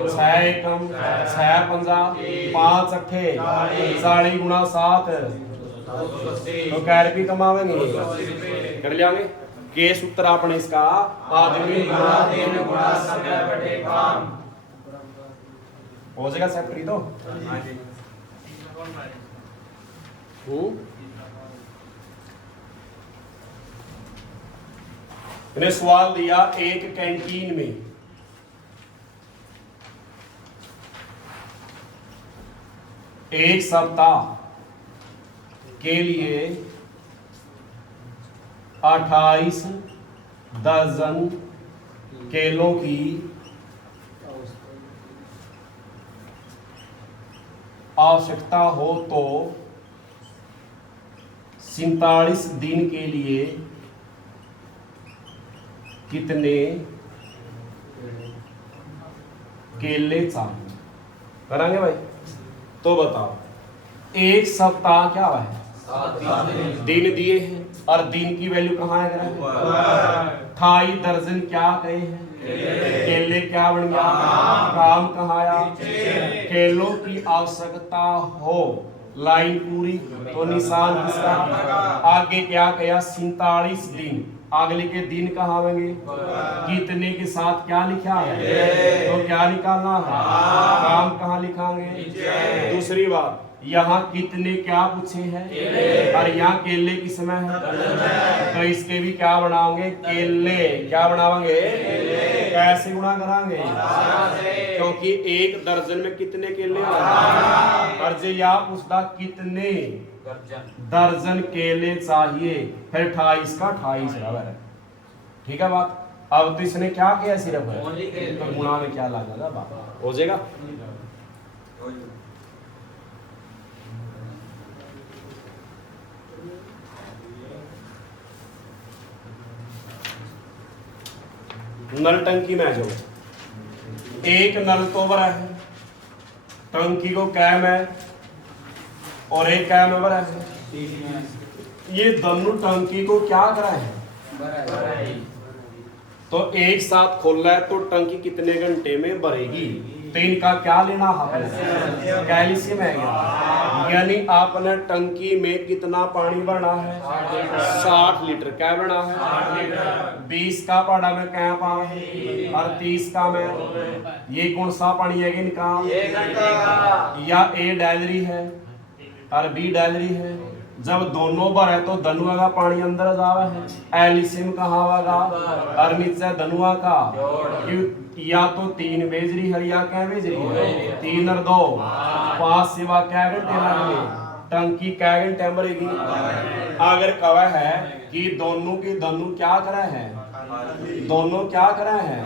6 एकम 6 पंजा 5 अट्ठे 40 गुणा 7, तो कै रुपये कमावेंगे, कर लियागे। केस उत्तर अपने इसका, आदमी गुणा दिन गुणा समय बटे काम, हो जाएगा सेपरी तो। मैंने सवाल दिया, एक कैंटीन में एक सप्ताह के लिए 28 दर्जन केलों की आवश्यकता हो तो 47 दिन के लिए कितने केले चाहिए, कराएंगे भाई। तो बताओ, एक सप्ताह क्या है, दिन दिए हैं, और दिन की वैल्यू कहाँ है, 28 दर्जन क्या कहे हैं, केले क्या बन गया, काम कहाँ आया, केलों की आवश्यकता हो, लाइन पूरी तो निशान किसका, आगे क्या कहा 47 दिन, अगले के दिन कहाँ आवेंगे, कितने के साथ क्या लिखा है, तो क्या निकालना है, काम कहाँ लिखाएंगे। दूसरी बात, यहाँ कितने क्या पूछे हैं, और यहाँ केले किस में है, तो इसके भी क्या बनाओगे, केले क्या बनाओगे, कैसे गुणा कराएंगे, क्योंकि 1 दर्जन में कितने केले हैं, और जो यहाँ पूछता कितने दर्जन केले चाहिए, फिर 28 का 28 बराबर है। ठीक है बात। अब तो इसने क्या किया, सिर्फ तो गुणा में क्या लगेगा, बात हो जाएगा। नल टंकी में जो एक नल तो भरा है, टंकी को कैम है और एक कैम भरा है, ये दोनों टंकी को क्या करा है, तो एक साथ खोल रहा है तो टंकी कितने घंटे में भरेगी, तो इनका क्या लेना है, कैल्शियम है, यानी आपने टंकी में कितना पानी भरना है, 60 लीटर। क्या भरना है, 20 का पाड़ा में क्या पानी और 30 का में, ये कौन सा पानी है इनका, या ए डायलरी है और बी डायलरी है, जब दोनों भरे तो धनुआ का पानी अंदर जावे है, एलिसिम कहाँ आवेगा और नीचे धनुआ का, क्यों या तो 3 बेजरी हर या क्या बेजरी है 3 और 2 5 सिवा क्या घंटे लगेंगे, टंकी क्या घंटे मरेगी। अगर कवा है कि दोनों की दोनों क्या करे है, दोनों क्या करे है,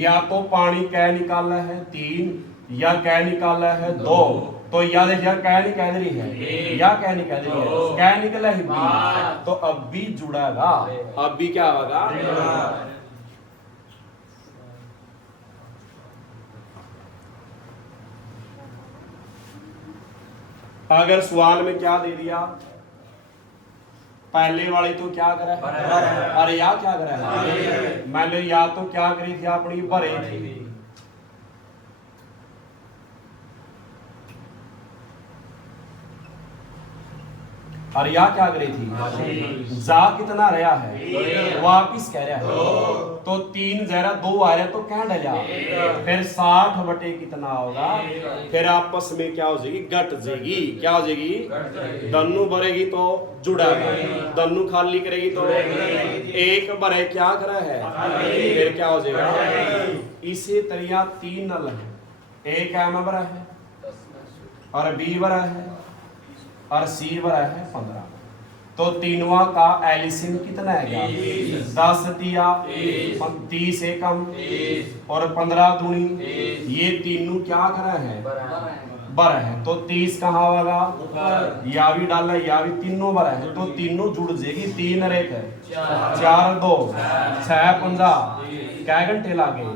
या तो पानी क्या निकाला है 3 या क्या निकाला है 2, तो या देखिए क्या निकल रही है या क्या निकल रही है, क्या निकला है बी, तो अब भी जुड़ेगा, अब भी क्या होगा। अगर सवाल में क्या दे दिया, पहले वाली तो क्या करे, अरे या क्या करे, मान लो या तो क्या करी थी अपनी भरे थी, और या क्या करी थी, जा कितना रहा है वापिस कह रहा है, तो 3 जरा 2 आ रहा तो क्या डला, फिर 60 बटे कितना होगा, फिर आपस में क्या हो जाएगी घट जाएगी, क्या हो जाएगी, दन्नू भरेगी तो जुड़ेगा, दन्नू खाली करेगी तो एक भरे क्या करा है, फिर क्या हो जाएगा। इसी तरह 3 नल है, एक एम भरा है और बी भरा है और सी भरा है 15, तो तीनवा का एलिसिम कितना है 10 तिया 30 एकम और 15 दूनी, ये तीनों क्या करा है बरा है, तो 30 कहाँ होगा, या भी डाला या भी तीनों बरा है, तो तीनों जुड़ जाएगी, 3 और 1 है 4 2 6 15 क्या घंटे लागे।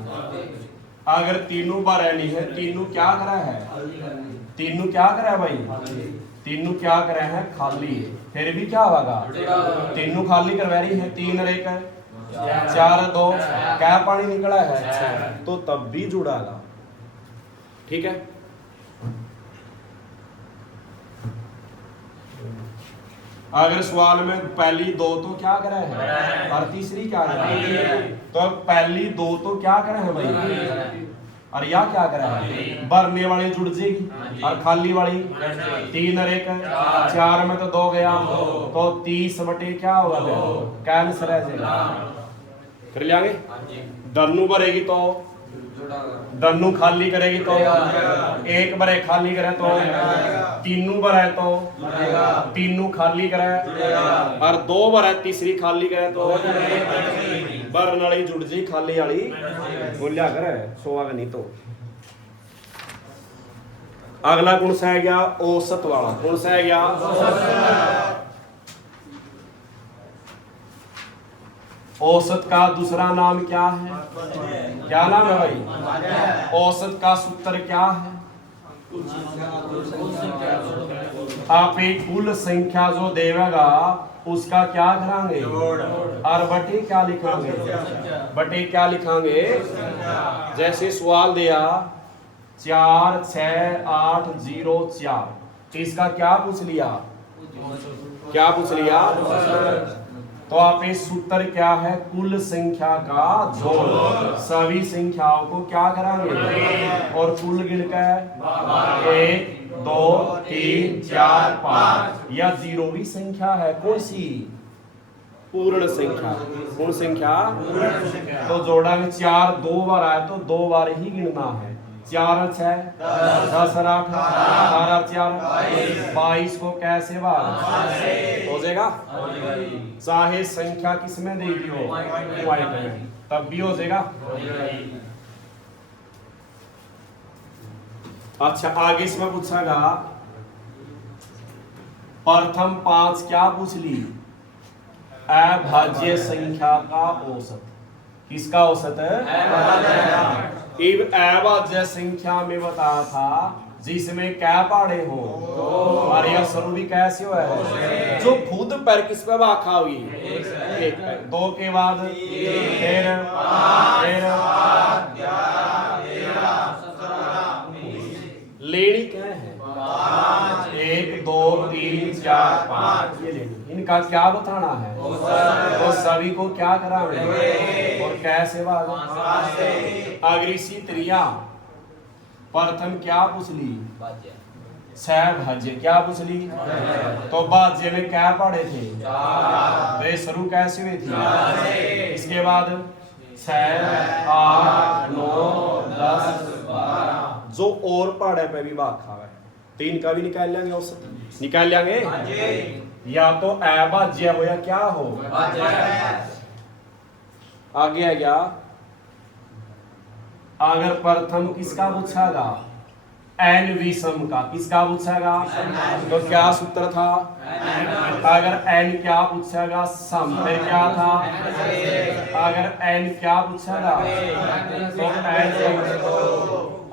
अगर तीनों बरा नहीं है, तीनों क्या करा है, तीनों क्या करा है भाई, तीनों क्या करे हैं खाली, फिर भी क्या होगा, तीनों खाली करवा रही है, 3 और 1 है 4 2 क्या पानी निकला है, तो तब भी जुड़ागा, ठीक है। अगर सवाल में पहली 2 तो क्या करे हैं और तीसरी क्या करे, तो पहली 2 तो क्या करे हैं भाई, और या क्या करें, भरने वाली जुड़ जाएगी और खाली वाली 3 और 1 4 में तो 2 गया, तो 30 बटे क्या होगा, कैंसर है जाएगा, कर लियांगे। दन्नू भरेगी तो दन्नू खाली करेगी तो एक भरे खाली करे तो तीनों भरे तो तीनों खाली करे और 2 भरे तीसरी खाली करे तो भरन वाली जुड़ जी खाली वाली बोलिया करे सोवागा नहीं तो। अगला गुण से है गया औसत वाला, गुण से है गया औसत का दूसरा नाम क्या है, क्या नाम है भाई, औसत का सूत्र क्या है, आप एक कुल संख्या जो देवेगा उसका क्या करांगे और बटे क्या लिखांगे, बटे क्या लिखांगे। जैसे सवाल दिया 4 6 8 0 4, इसका क्या पूछ लिया, क्या पूछ लिया, तो आप इस सूत्र क्या है, कुल संख्या का जोड़, सभी संख्याओं को क्या करांगे और कुल गिनकर 1 2 3 4 5, या 0 भी संख्या है, कौन सी, पूर्ण संख्या, पूर्ण संख्या, तो जोड़ा में 4 2 बार आया तो 2 बार ही गिनना है, 4 6 10 8 18 4 22 को कैसे बार हो जाएगा, चाहे संख्या किसमें दे दी हो वाइट में तब भी हो जाएगा। अच्छा आगे इसमें पूछेगा प्रथम 5 क्या पूछ ली, अभाज्य संख्या का औसत, किसका औसत है, अभाज्य संख्या में बताया था जिसमें क्या पाड़े हो और यह शुरू भी कैसे हो है, जो खुद पर किस पे वाखा हुई, 1 पर 2 के बाद फिर लेनी क्या है, 1 2 3 4 5 ये लेनी, इनका क्या बताना है, तो सभी को क्या कराना और कैसे वाला। अगर इसी तरह प्रथम क्या पूछ ली, भाज्य क्या पूछ ली? तो भाज्य में क्या पढ़े थे? वे शुरू कैसे हुई थी? इसके बाद 6 8 9 10 12 जो और पढ़े पे भी भाग खावे तो इनका भी निकाल लेंगे, औसत निकाल लेंगे। या तो अभाज्य हो या क्या हो, आगे है क्या? अगर प्रथम किसका पूछागा? एन विषम का। किसका पूछेगा? तो क्या सूत्र था? अगर एन क्या पूछेगा? सम पे क्या था? अगर एन क्या पूछेगा? तो एन।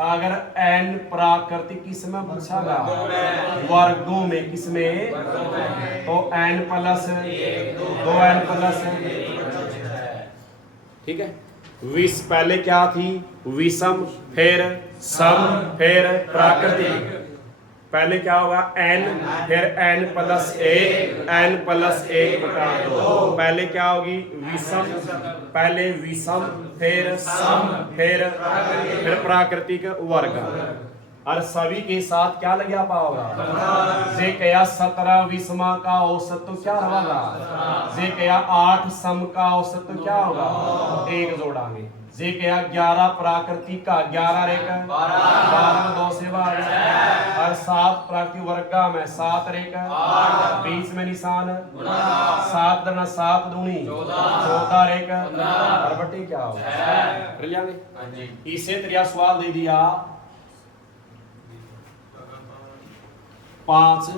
अगर एन प्राकृतिक किस में पूछेगा? वर्गों में। किस में? तो एन प्लस 2n प्लस, ठीक है। विष पहले क्या थी? विषम, फिर सम, फिर प्राकृतिक। पहले क्या होगा? n, फिर n प्लस 1, n प्लस 1 बटा 2। पहले क्या होगी? विषम, पहले विषम, फिर सम, फिर प्राकृतिक वर्ग। और सभी के साथ क्या लगा पाओगा? जे कया 17 विषमा का औसत तो क्या होगा? जे कया 8 सम का औसत तो क्या होगा? 1 जोड़ांगे। जे कया 11 प्राकृतिक का, 11 रेखा 12 2 से 12 और 7 प्राकृतिक वर्ग में 7 रेखा 20 में निशान 7 दूना 7 दूनी 14 रेखा और बटी क्या होगा? इसे तेरा सवाल दे दिया 5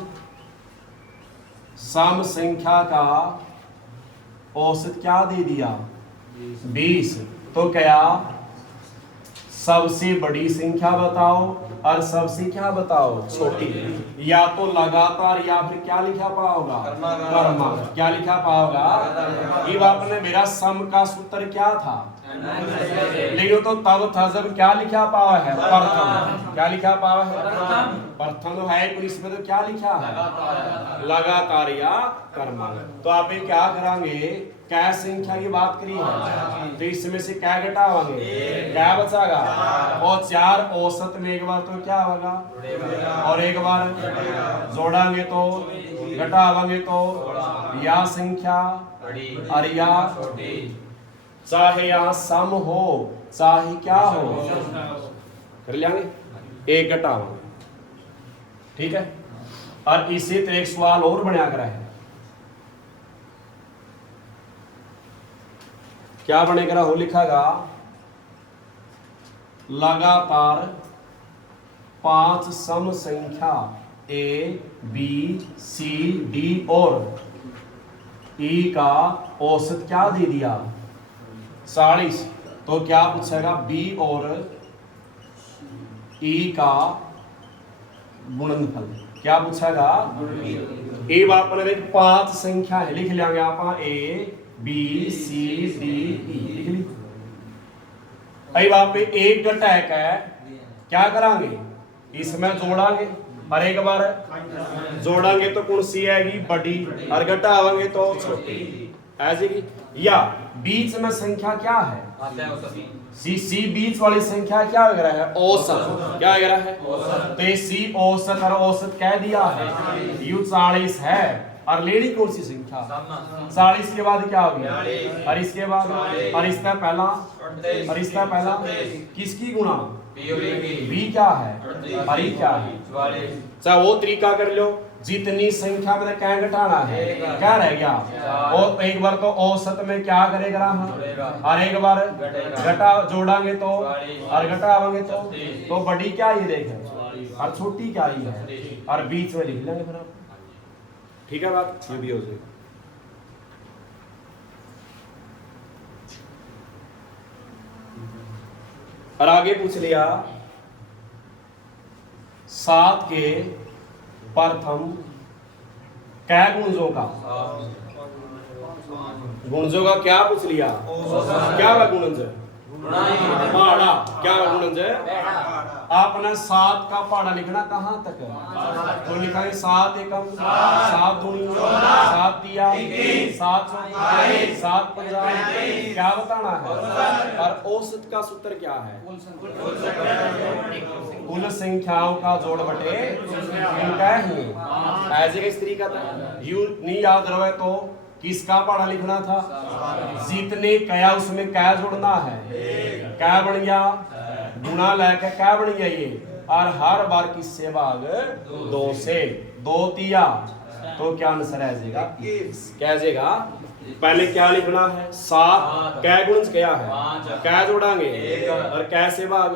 सम संख्या का औसत क्या दे दिया? 20। तो क्या सबसे बड़ी संख्या बताओ और सबसे क्या बताओ? छोटी। या तो लगातार या फिर क्या लिखा पाओगा? क्रमागत। क्या लिखा पाओगा? ये आपने मेरा सम का सूत्र क्या था? लेकिन तो तब था जब क्या लिखा पावा है? प्रथम। क्या लिखा पावा है? प्रथम है। इसमें तो क्या लिखा है? लगातार या क्रमागत। तो आप क्या करांगे? क्या संख्या की बात करी है तो इसमें से क्या घटावांगे? क्या बचागा? और 4 औसत में एक बार तो क्या होगा और एक बार जोड़ांगे तो घटावांगे तो या संख्या और या चाहे यहाँ सम हो चाहे क्या हो कर लेंगे, एक घटावांगे। ठीक है। और इसी तरह एक सवाल और बना कर है। क्या बनेगा? हो लिखागा लगातार 5 सम संख्या ए बी सी डी और ई का औसत क्या दे दिया? 40। तो क्या पूछेगा? बी और ई का गुणनफल। क्या पूछेगा? ए बाप ने 5 संख्या है, लिख लेंगे आप A B C D E लिख ली। आई बाप पे एक घटाक है, क्या करांगे? इसमें जोड़ांगे और एक बार जोड़ांगे तो कौन सी आएगी? बड़ी और घटावांगे तो छोटी ऐसे की। या बीच में संख्या क्या है? सी बीच वाली संख्या क्या वगैरह है? औसत। क्या वगैरह है? तो सी औसत और औसत कह दिया है यू 40 है और लेनी कौन सी संख्या? 40 के बाद क्या होगी? और इसके बाद और इसका पहला और इसका पहला किसकी गुणा? बी क्या है और ई क्या है? चाहे वो तरीका कर लो जितनी संख्या में क्या घटाना है, क्या रह गया? और एक बार तो औसत में क्या करेगा और एक बार घटा जोड़ांगे तो और घटावांगे तो बड़ी क्या ये देखें और छोटी क्या ही है और बीच में लिख लेंगे फिर आप। ठीक है बात, ये भी हो जाएगा। और आगे पूछ लिया 7 के प्रथम क्या गुणजों का? गुणजों का क्या पूछ लिया? क्या हुआ गुणज? पहाड़ा। क्या हुआ गुणज? आपने 7 का पहाड़ा लिखना कहां तक है? तो लिखा है 7 एकम 7 दूनी 7 सात दिया 7 7 क्या बताना है? और औसत का सूत्र क्या है? कुल संख्याओं का जोड़ बटे इनका ही। ऐसे का इस तरीका था। यू नहीं याद रहे तो किसका पढ़ा लिखना था? जितने कया उसमें क्या जोड़ना है? क्या बन गया? गुणा लेके क्या बन गया ये? और हर बार किससे भाग? 2 से। 2 तिया तो क्या आंसर आ जाएगा? क्या आ जाएगा? पहले क्या लिखना है? 7 क्या गुणज क्या है? क्या जोड़ांगे? और कैसे भाग?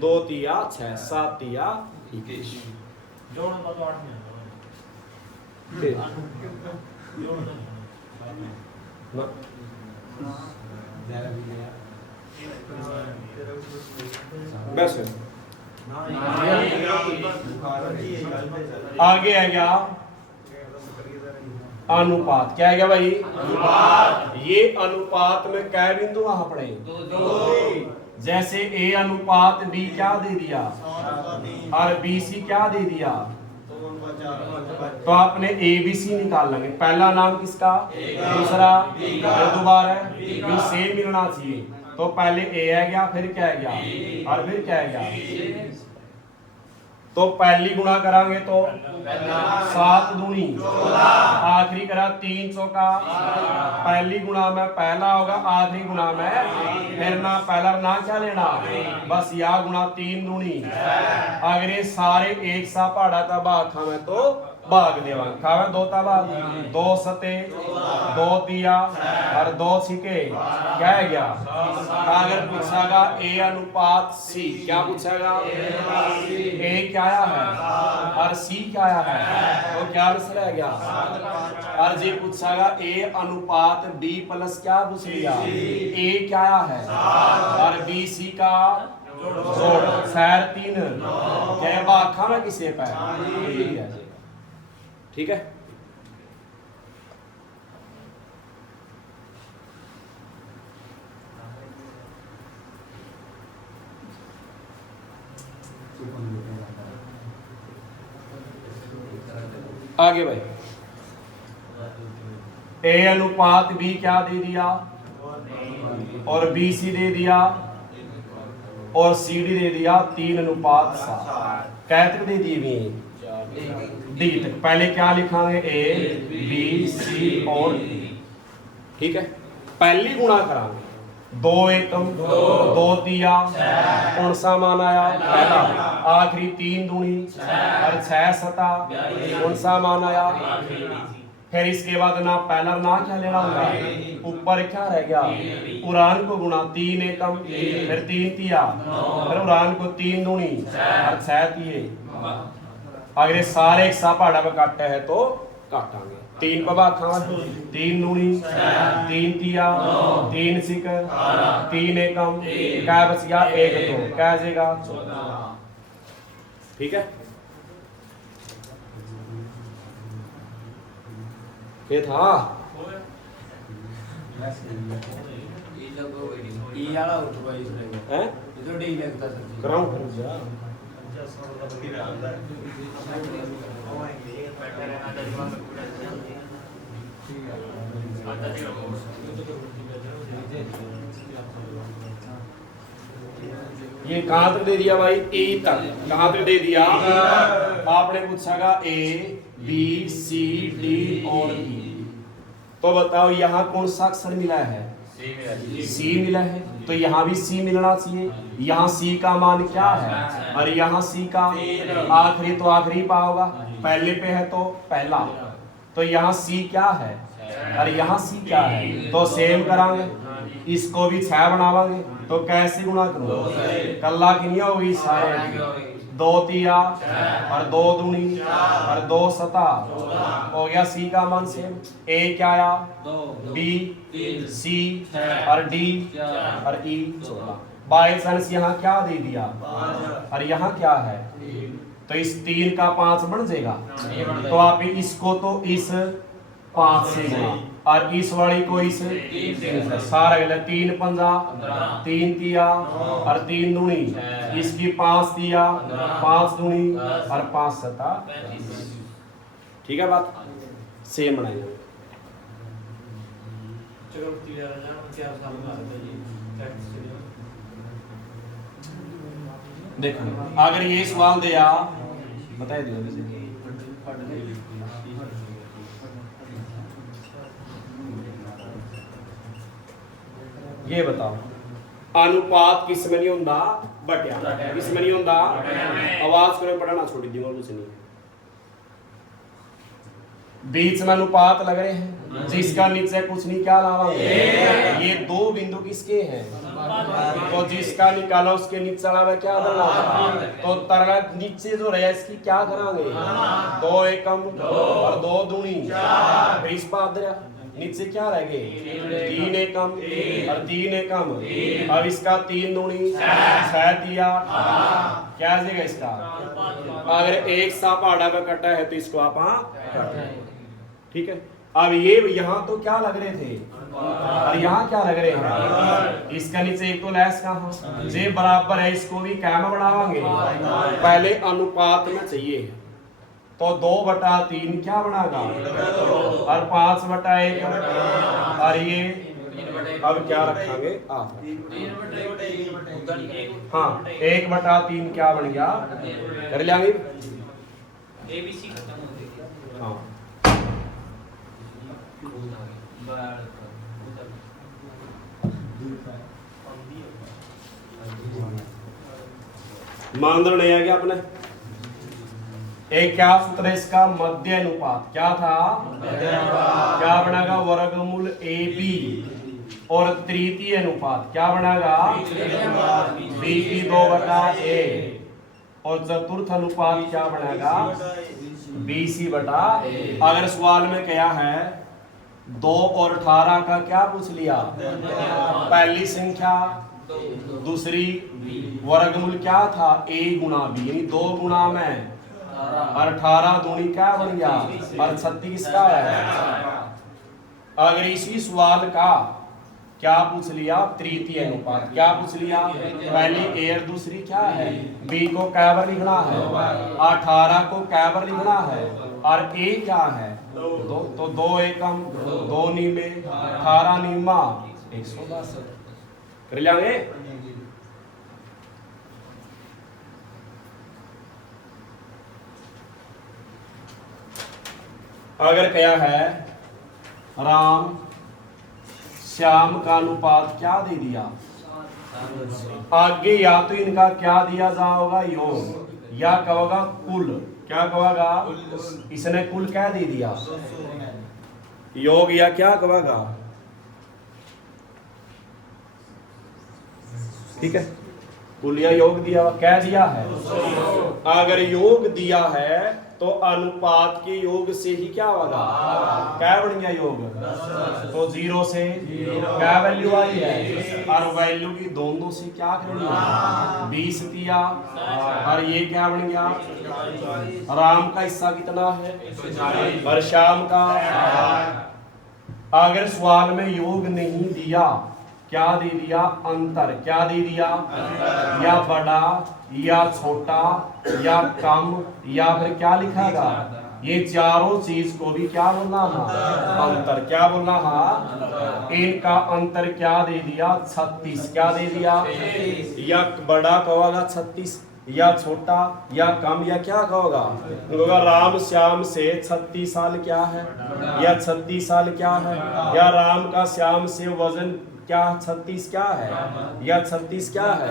2 तिया 6 7 तिया 21। जोड़ो तो 8 में जोड़ो तो बस आगे आ गया अनुपात। क्या है क्या भाई? अनुपात। ये अनुपात में क्या बिंदु वहां पड़े? 2। जैसे ए अनुपात बी क्या दे दिया और बी सी क्या दे दिया, तो आपने ए बी सी निकाल लेंगे। पहला नाम किसका? दूसरा दोबारा है सेम मिलना चाहिए। तो पहले ए आ गया, फिर क्या आ गया और फिर क्या आ गया। तो पहली गुणा करांगे तो 7 दूनी, आखिरी करा 3 चौका। पहली गुणा में पहला होगा, आखिरी गुणा में फिर ना पहला ना क्या लेना, बस या गुणा 3 दूनी। अगर ये सारे एक सा पहाड़ा का भाग खावे तो भाग देवा खावे 2 ता भाग 2 सते 2 दिया और 2 छिके क्या है गया। अगर पूछागा ए अनुपात सी, क्या पूछागा? ए क्या आया है और सी क्या आया है, तो क्या आंसर है गया। और जी पूछागा ए अनुपात बी प्लस क्या पूछ लिया, ए क्या आया है और बी सी का जोड़ सैर 3 क्या बाखा में किसे पे। ठीक है। आगे भाई ए अनुपात बी क्या दे दिया और बी सी दे दिया और सी डी दे दिया 3 अनुपात 7 कैसे दे दिए डी तक। पहले क्या लिखांगे? ए बी सी और डी। ठीक है। पहली गुणा करांगे 2 एकम 2 दिया कौन सा मान आया? पहला। आखिरी 3 दूनी और 6 सता कौन सा मान आया? फिर इसके बाद ना पहला ना क्या लेना होगा, ऊपर क्या रह गया उड़ान को गुणा 3 एकम फिर 3 तिया फिर उड़ान को 3 दूनी और 6 तिये। अगर ये सारे एक सा पहाड़ा पे काटे है तो काटांगे 3 पबा खावा 3 दूनी 3 तिया 3 सिक 3 एकम क्या बच गया 1 2 क्या जाएगा 14। ठीक है। ये था ई वाला उठ भाई इसमें हैं इधर डी लगता सर कराऊं कर जा ये कहां तक दे दिया भाई? ए तक। कहां तक दे दिया? आपने पूछागा ए बी सी डी और ई, तो बताओ यहाँ कौन सा अक्षर मिला है? सी मिला है। तो यहाँ भी सी मिलना चाहिए। यहाँ सी का मान क्या है और यहाँ सी का आखिरी तो आखिरी पा होगा, पहले पे है तो पहला। तो यहाँ सी क्या है और यहाँ सी क्या है, तो सेम करांगे। इसको भी 6 बनावांगे तो कैसे गुणा करूंगा? कल्ला की नहीं होगी सारे 2 तिया और 2 दूनी और 2 सता हो गया। सी का मान सेम। ए क्या आया? बी सी और डी और ई 14। बाई चांस यहाँ क्या दे दिया और यहाँ क्या है, तो इस 3 का 5 बन जाएगा। तो आप इसको तो इस 5 से गुणा और इस वाली को इस सारा गया 3 पंजा 3 तिया और 3 दूनी, इसकी 5 तिया 5 दूनी और 5 सता। ठीक है बात सेम बनाइए। चक्रवर्ती ले रहा है क्या सामने आ रहा है जी प्रैक्टिस के लिए देखो अगर ये सवाल दिया बताए दियो वैसे ये बताओ अनुपात किस में नहीं होता बटिया किस में नहीं होता आवाज करो पढ़ना छोड़ दी और कुछ नहीं बीच में अनुपात लग रहे हैं जिसका नीचे कुछ नहीं क्या लावांगे ये दो बिंदु किसके हैं तो जिसका निकाला उसके नीचे वाला क्या करना तो तरला नीचे जो रहा इसकी क्या करांगे दो एकम और दो दूनी फिर इस बात नीचे क्या रह गए तीन एकम और तीन एकम अब इसका तीन दूनी छह दिया क्या देगा इसका अगर एक सा पहाड़ा का कटा है तो इसको आप ठीक है। अब ये यहाँ तो क्या लग रहे थे और यहाँ क्या लग रहे हैं इसका नीचे एक तो लैस कहाँ जे बराबर है इसको भी क्या में बढ़ावांगे पहले अनुपात में चाहिए तो 2/3 क्या बनागा और 5/1 और ये अब क्या रखेंगे हाँ 1/3 क्या बन गया कर लेंगे ABC खत्म हो गई हाँ मानदंड नहीं आ गया अपने एक क्या सूत्र है इसका मध्य अनुपात क्या था क्या बनेगा वर्गमूल AB और तृतीय अनुपात क्या बनेगा B की 2/A और चतुर्थ अनुपात क्या बनेगा BC/A। अगर सवाल में क्या है 2 और 18 का क्या पूछ लिया पहली संख्या दूसरी वर्गमूल क्या था A गुणा B यानी 2 गुणा में और 18 दूनी क्या बन गया और 36 का है। अगर इसी सवाल का क्या पूछ लिया तृतीय अनुपात क्या पूछ लिया पहली A और दूसरी क्या है B को कैबर लिखना है 18 को कैबर लिखना है और A क्या है तो 2 एकम 2 नीमे 18 नीमा 110 कर लेंगे। अगर क्या है राम श्याम का अनुपात क्या दे दिया आगे या तो इनका क्या दिया जाएगा योग या कहोगा कुल क्या कहोगा इसने कुल क्या दे दिया योग या क्या कहोगा ठीक है कुल या योग दिया क्या दिया है अगर योग दिया है तो अनुपात के योग से ही क्या होगा क्या बन गया योग तो 0 से क्या वैल्यू आई है और वैल्यू की दोनों से क्या करनी 20 दिया और ये क्या बन गया राम का हिस्सा कितना है और श्याम का। अगर सवाल में योग नहीं दिया क्या दे दिया अंतर क्या दे दिया या बड़ा या छोटा या कम या फिर क्या लिखागा ये चारों चीज को भी क्या बोलना है अंतर क्या बोलना है इनका अंतर क्या दे दिया 36 क्या दे दिया या बड़ा कहोगा 36 या छोटा या कम या क्या कहोगा राम श्याम से 36 साल क्या है या 36 साल क्या है या राम का श्याम से वजन क्या 36 क्या है या 36 क्या है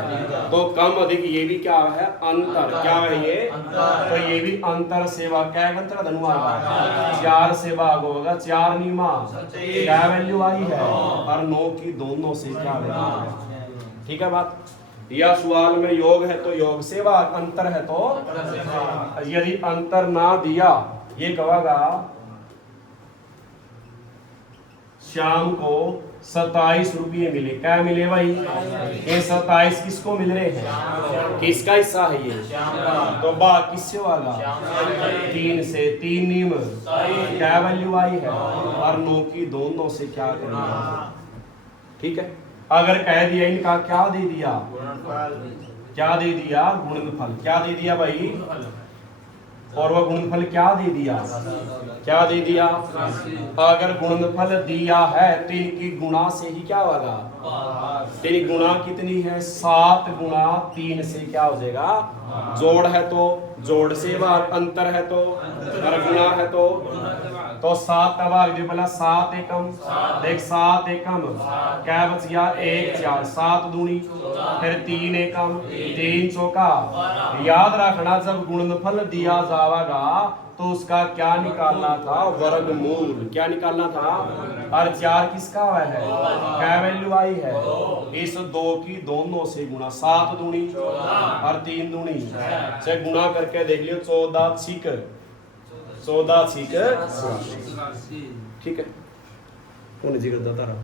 तो कम अधिक ये भी क्या है अंतर क्या है ये तो ये भी अंतर सेवा क्या अंतर धनुआ 4 से भाग होगा 4 नीमा क्या वैल्यू आई है और 9 की दोनों से क्या वैल्यू है ठीक है बात। या सवाल में योग है तो योग से भाग अंतर है तो यदि अंतर ना दिया ये कहेगा शाम को 27 रुपये मिले क्या मिले भाई ये 27 किसको मिल रहे हैं किसका हिस्सा है ये तो बा किससे होगा 3 से 3 नीम क्या वैल्यू आई है और 9 की दोनों से क्या करना ठीक है। अगर कह दिया इनका क्या दे दिया क्या दे दिया गुणनफल क्या दे दिया भाई और वह गुणनफल क्या दे दिया? क्या दे दिया? अगर गुणनफल दिया है तो इनकी गुणा से ही क्या होगा? तेरी गुणा कितनी है? 7 गुणा 3 से क्या हो जाएगा? जोड़ है तो जोड़ से बाहर, अंतर है तो और गुणा है तो 7 का भाग जो बोला 7 एकम, देख 7 एकम क्या बच गया? 1 4, 7 दूनी फिर 3 एकम, 3 चौका। याद रखना जब गुणनफल दिया जाएगा तो उसका क्या निकालना था? वर्गमूल। क्या निकालना था? और 4 किसका है? क्या वैल्यू आई है? इस 2 की दोनों से गुणा, 7 दूनी और 3 दूनी से गुणा करके देख लियो 14 छिक 14 छिक। ठीक है, कौन जी करता तारा।